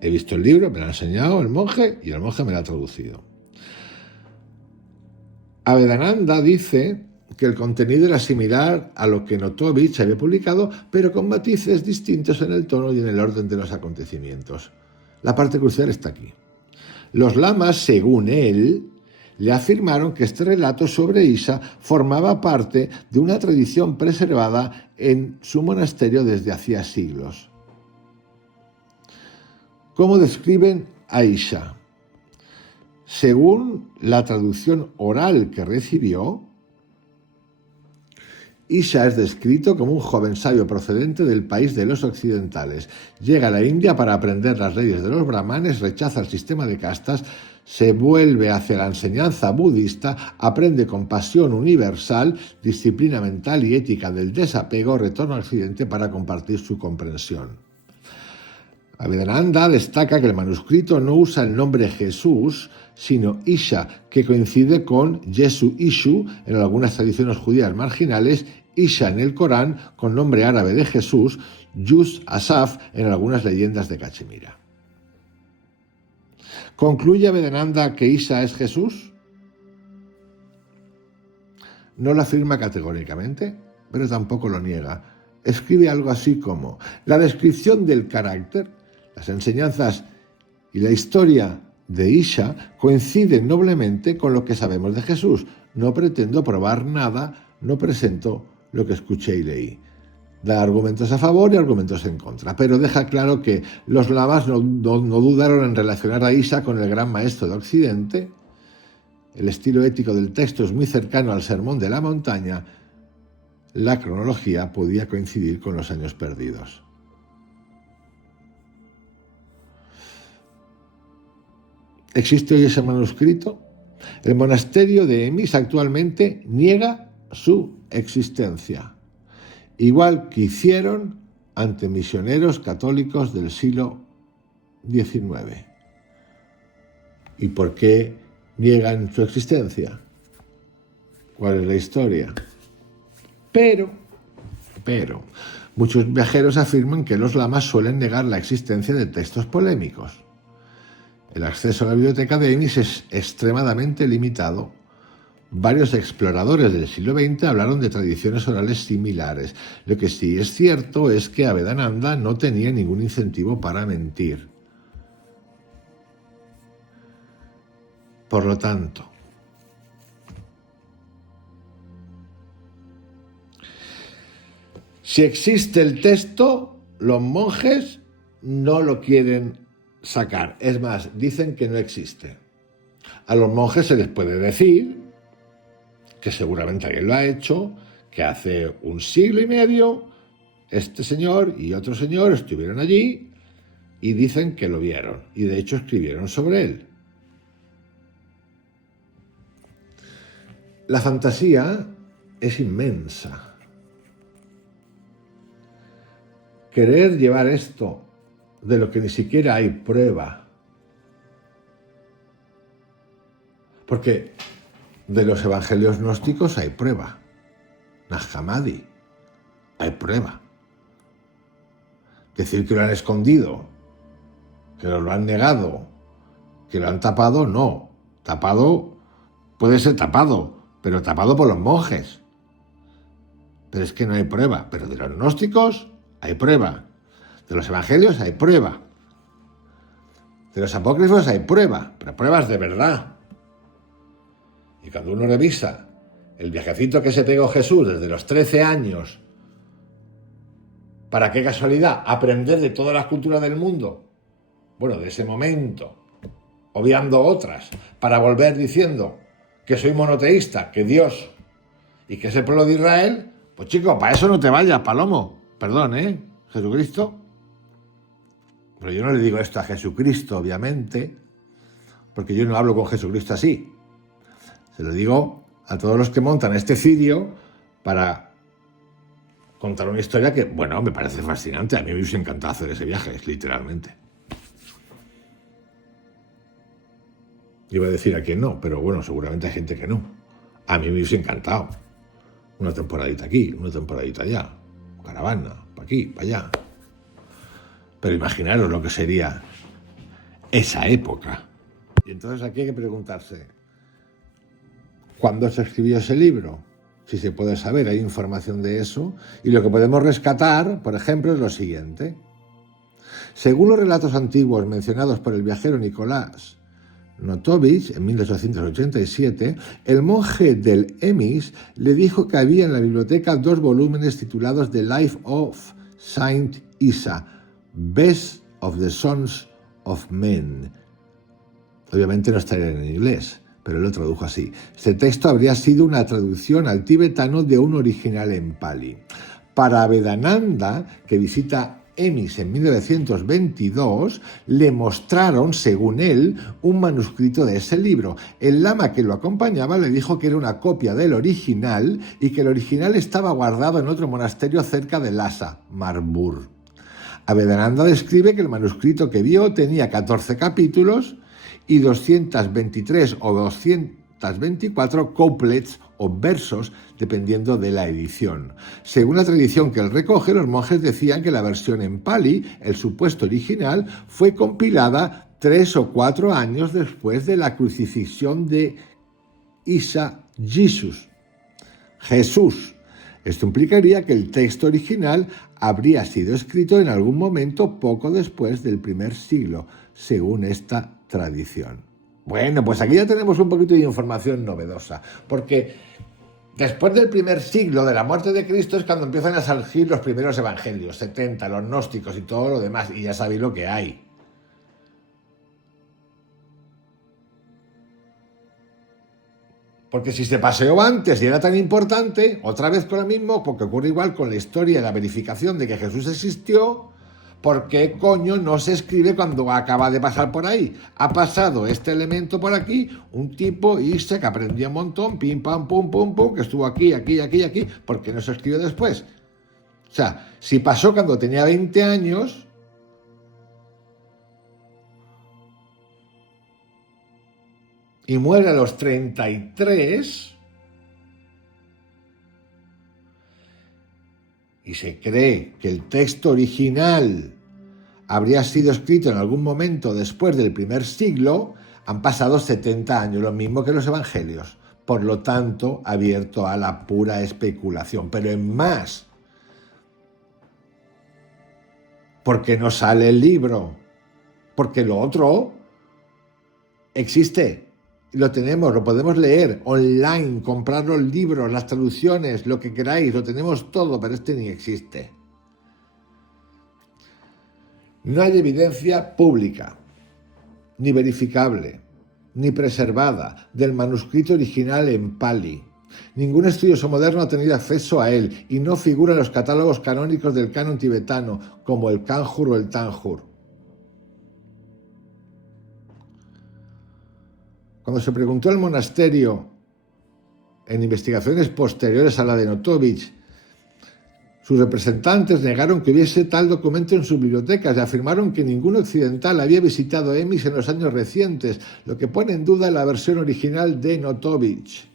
He visto el libro, me lo ha enseñado el monje y el monje me lo ha traducido. Avedananda dice que el contenido era similar a lo que Notovich había publicado, pero con matices distintos en el tono y en el orden de los acontecimientos. La parte crucial está aquí. Los lamas, según él, le afirmaron que este relato sobre Isha formaba parte de una tradición preservada en su monasterio desde hacía siglos. ¿Cómo describen a Isha? Según la traducción oral que recibió, Isha es descrito como un joven sabio procedente del país de los occidentales. Llega a la India para aprender las leyes de los brahmanes, rechaza el sistema de castas, se vuelve hacia la enseñanza budista, aprende compasión universal, disciplina mental y ética del desapego, retorna a Occidente para compartir su comprensión. Avedananda destaca que el manuscrito no usa el nombre Jesús, sino Isha, que coincide con Yesu Ishu en algunas tradiciones judías marginales, Isha en el Corán con nombre árabe de Jesús, Yus Asaf en algunas leyendas de Cachemira. ¿Concluye Avedananda que Isha es Jesús? No lo afirma categóricamente, pero tampoco lo niega. Escribe algo así como: la descripción del carácter, las enseñanzas y la historia de Isha coinciden noblemente con lo que sabemos de Jesús. No pretendo probar nada, no presento lo que escuché y leí. Da argumentos a favor y argumentos en contra, pero deja claro que los lamas no dudaron en relacionar a Isha con el gran maestro de Occidente. El estilo ético del texto es muy cercano al Sermón de la Montaña. La cronología podía coincidir con los años perdidos. ¿Existe hoy ese manuscrito? El monasterio de Emis actualmente niega su existencia, igual que hicieron ante misioneros católicos del siglo XIX. ¿Y por qué niegan su existencia? ¿Cuál es la historia? Pero Pero muchos viajeros afirman que los lamas suelen negar la existencia de textos polémicos. El acceso a la biblioteca de Emis es extremadamente limitado. Varios exploradores del siglo XX hablaron de tradiciones orales similares. Lo que sí es cierto es que Avedananda no tenía ningún incentivo para mentir. Por lo tanto, si existe el texto, los monjes no lo quieren sacar. Es más, dicen que no existe. A los monjes se les puede decir que seguramente alguien lo ha hecho, que hace 1 siglo y medio este señor y otro señor estuvieron allí y dicen que lo vieron y de hecho escribieron sobre él. La fantasía es inmensa. Querer llevar esto de lo que ni siquiera hay prueba, porque de los evangelios gnósticos hay prueba. Nag Hammadi, hay prueba. Decir que lo han escondido, que lo han negado, que lo han tapado, no. Tapado puede ser tapado, pero tapado por los monjes. Pero es que no hay prueba. Pero de los gnósticos hay prueba. De los evangelios hay prueba. De los apócrifos hay prueba, pero pruebas de verdad. Y cuando uno revisa el viajecito que se pegó Jesús desde los 13 años, para qué casualidad, aprender de todas las culturas del mundo, bueno, de ese momento, obviando otras, para volver diciendo que soy monoteísta, que Dios y que es el pueblo de Israel, pues chico, para eso no te vayas, Palomo. Perdón, Jesucristo. Pero yo no le digo esto a Jesucristo, obviamente, porque yo no hablo con Jesucristo así. Se lo digo a todos los que montan este cirio para contar una historia que, bueno, me parece fascinante. A mí me hubiese encantado hacer ese viaje, literalmente. Iba a decir a quién no, pero bueno, seguramente hay gente que no. A mí me hubiese encantado. Una temporadita aquí, una temporadita allá. Caravana, para aquí, para allá. Pero imaginaros lo que sería esa época. Y entonces aquí hay que preguntarse, ¿cuándo se escribió ese libro? Si se puede saber, hay información de eso. Y lo que podemos rescatar, por ejemplo, es lo siguiente. Según los relatos antiguos mencionados por el viajero Nicolás Notovich en 1887, el monje del Emis le dijo que había en la biblioteca 2 volúmenes titulados The Life of Saint Isa, Best of the Sons of Men. Obviamente no estaría en inglés, pero él lo tradujo así. Este texto habría sido una traducción al tibetano de un original en pali. Para Avedananda, que visita Emis en 1922, le mostraron, según él, un manuscrito de ese libro. El lama que lo acompañaba le dijo que era una copia del original y que el original estaba guardado en otro monasterio cerca de Lhasa, Marburg. Avedananda describe que el manuscrito que vio tenía 14 capítulos y 223 o 224 couplets o versos, dependiendo de la edición. Según la tradición que él recoge, los monjes decían que la versión en pali, el supuesto original, fue compilada 3 o 4 años después de la crucifixión de Isa Jesús. Esto implicaría que el texto original habría sido escrito en algún momento poco después del primer siglo, según esta tradición. Bueno, pues aquí ya tenemos un poquito de información novedosa, porque después del primer siglo de la muerte de Cristo es cuando empiezan a surgir los primeros evangelios, 70, los gnósticos y todo lo demás, y ya sabéis lo que hay. Porque si se paseó antes y era tan importante, otra vez con lo mismo, porque ocurre igual con la historia y la verificación de que Jesús existió, ¿por qué coño no se escribe cuando acaba de pasar por ahí? Ha pasado este elemento por aquí, un tipo Isa que aprendía un montón, pim, pam, pum, pum, pum, que estuvo aquí, ¿por qué no se escribió después? O sea, si pasó cuando tenía 20 años... y muere a los 33, y se cree que el texto original habría sido escrito en algún momento después del primer siglo, han pasado 70 años, lo mismo que los evangelios. Por lo tanto, abierto a la pura especulación. Pero en más, porque no sale el libro, porque lo otro existe, lo tenemos, lo podemos leer online, comprar los libros, las traducciones, lo que queráis, lo tenemos todo, pero este ni existe. No hay evidencia pública, ni verificable, ni preservada del manuscrito original en Pali. Ningún estudioso moderno ha tenido acceso a él y no figura en los catálogos canónicos del canon tibetano, como el Kanjur o el Tanjur. Cuando se preguntó al monasterio, en investigaciones posteriores a la de Notovich, sus representantes negaron que hubiese tal documento en sus bibliotecas y afirmaron que ningún occidental había visitado Emis en los años recientes, lo que pone en duda la versión original de Notovich.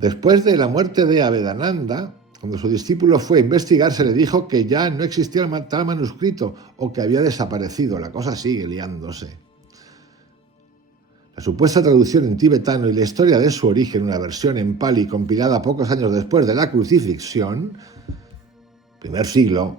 Después de la muerte de Avedananda, cuando su discípulo fue a investigar, se le dijo que ya no existía tal manuscrito o que había desaparecido. La cosa sigue liándose. La supuesta traducción en tibetano y la historia de su origen, una versión en Pali compilada pocos años después de la crucifixión, primer siglo,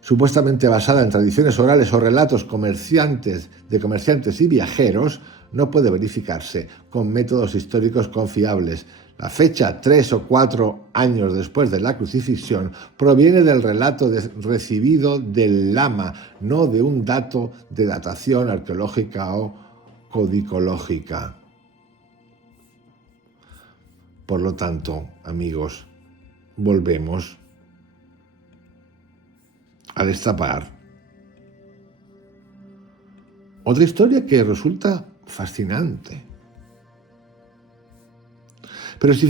supuestamente basada en tradiciones orales o relatos de comerciantes y viajeros, no puede verificarse con métodos históricos confiables. La fecha, 3 o 4 años después de la crucifixión, proviene del relato recibido del lama, no de un dato de datación arqueológica o codicológica. Por lo tanto, amigos, volvemos a destapar otra historia que resulta fascinante. Pero si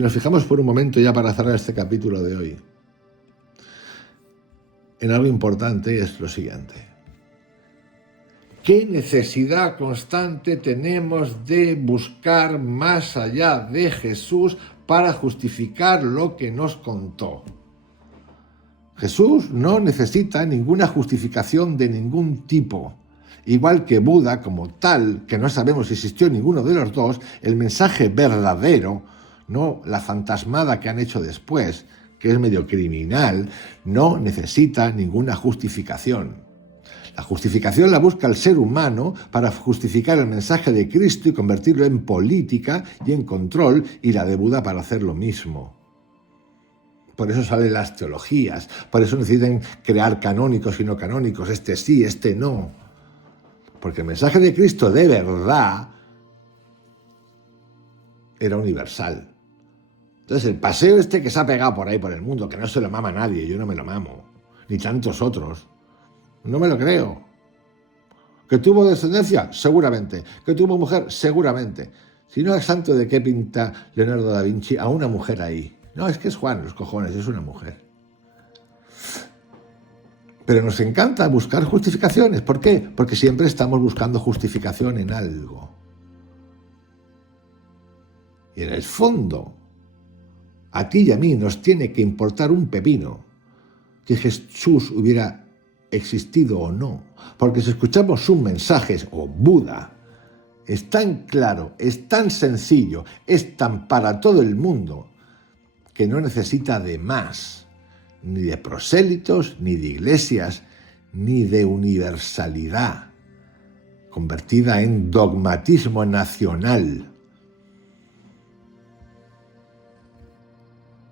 nos fijamos por un momento ya para cerrar este capítulo de hoy, en algo importante es lo siguiente. ¿Qué necesidad constante tenemos de buscar más allá de Jesús para justificar lo que nos contó? Jesús no necesita ninguna justificación de ningún tipo. Igual que Buda como tal, que no sabemos si existió ninguno de los dos, el mensaje verdadero, no la fantasmada que han hecho después, que es medio criminal, no necesita ninguna justificación. La justificación la busca el ser humano para justificar el mensaje de Cristo y convertirlo en política y en control, y la de Buda para hacer lo mismo. Por eso salen las teologías, por eso necesitan crear canónicos y no canónicos, este sí, este no. Porque el mensaje de Cristo de verdad era universal. Entonces el paseo este que se ha pegado por ahí por el mundo, que no se lo mama nadie, yo no me lo mamo, ni tantos otros, no me lo creo. ¿Que tuvo descendencia? Seguramente. ¿Que tuvo mujer? Seguramente. Si no es santo, ¿de qué pinta Leonardo da Vinci a una mujer ahí? No, es que es Juan, los cojones, es una mujer. Pero nos encanta buscar justificaciones. ¿Por qué? Porque siempre estamos buscando justificación en algo. Y en el fondo, a ti y a mí nos tiene que importar un pepino que Jesús hubiera existido o no. Porque si escuchamos sus mensajes, o Buda, es tan claro, es tan sencillo, es tan para todo el mundo, que no necesita de más, ni de prosélitos, ni de iglesias, ni de universalidad, convertida en dogmatismo nacional,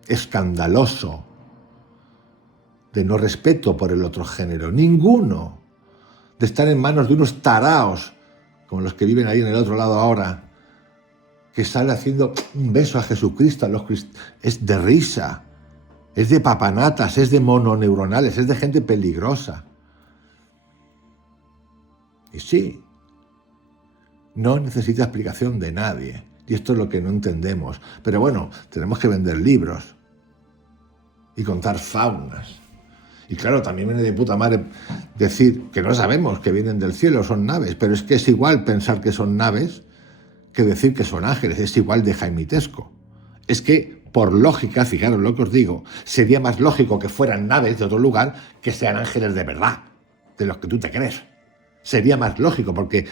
escandaloso, de no respeto por el otro género, ninguno, de estar en manos de unos taraos, como los que viven ahí en el otro lado ahora, que sale haciendo un beso a Jesucristo, es de risa, es de papanatas, es de mononeuronales, es de gente peligrosa. Y sí, no necesita explicación de nadie, y esto es lo que no entendemos. Pero bueno, tenemos que vender libros y contar faunas. Y claro, también viene de puta madre decir que no sabemos que vienen del cielo, son naves, pero es que es igual pensar que son naves que decir que son ángeles, es igual de jaimitesco. Es que por lógica, fijaros lo que os digo, sería más lógico que fueran naves de otro lugar que sean ángeles de verdad, de los que tú te crees. Sería más lógico porque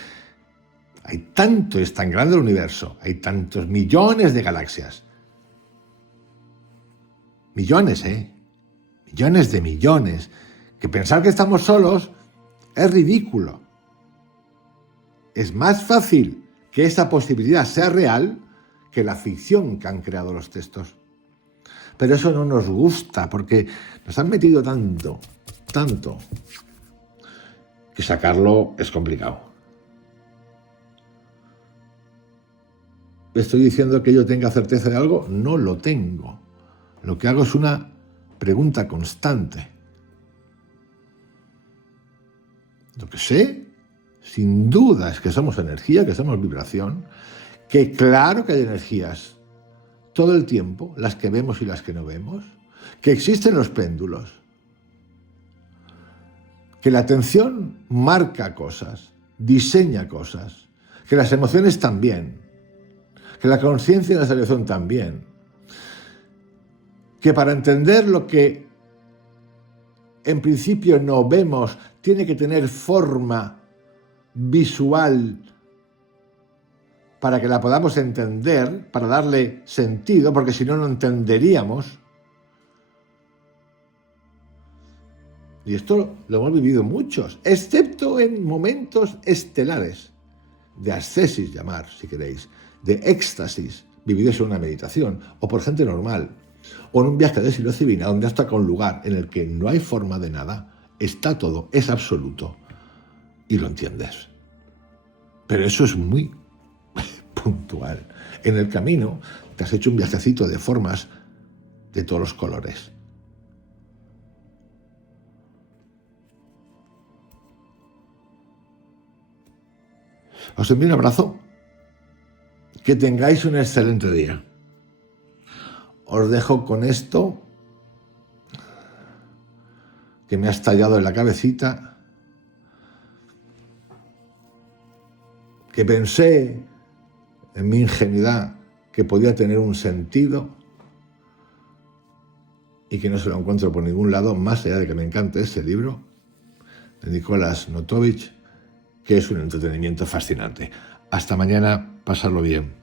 hay tanto, es tan grande el universo, hay tantos millones de galaxias. Millones, millones de millones, que pensar que estamos solos es ridículo. Es más fácil que esa posibilidad sea real que la ficción que han creado los textos. Pero eso no nos gusta porque nos han metido tanto, que sacarlo es complicado. ¿Estoy diciendo que yo tenga certeza de algo? No lo tengo. Lo que hago es una pregunta constante. Lo que sé, sin duda, es que somos energía, que somos vibración, que claro que hay energías todo el tiempo, las que vemos y las que no vemos, que existen los péndulos, que la atención marca cosas, diseña cosas, que las emociones también, que la conciencia y la salvación también, que para entender lo que en principio no vemos tiene que tener forma visual para que la podamos entender, para darle sentido, porque si no, no entenderíamos. Y esto lo hemos vivido muchos, excepto en momentos estelares, de ascesis, llamar, si queréis, de éxtasis, vividos en una meditación, o por gente normal, o en un viaje de psilocibina, donde has tocado un lugar en el que no hay forma de nada, está todo, es absoluto, y lo entiendes. Pero eso es muy puntual. En el camino te has hecho un viajecito de formas de todos los colores. Os envío un abrazo. Que tengáis un excelente día. Os dejo con esto que me ha estallado en la cabecita, que pensé en mi ingenuidad que podía tener un sentido y que no se lo encuentro por ningún lado, más allá de que me encante ese libro de Nicolás Notovich, que es un entretenimiento fascinante. Hasta mañana, pasarlo bien.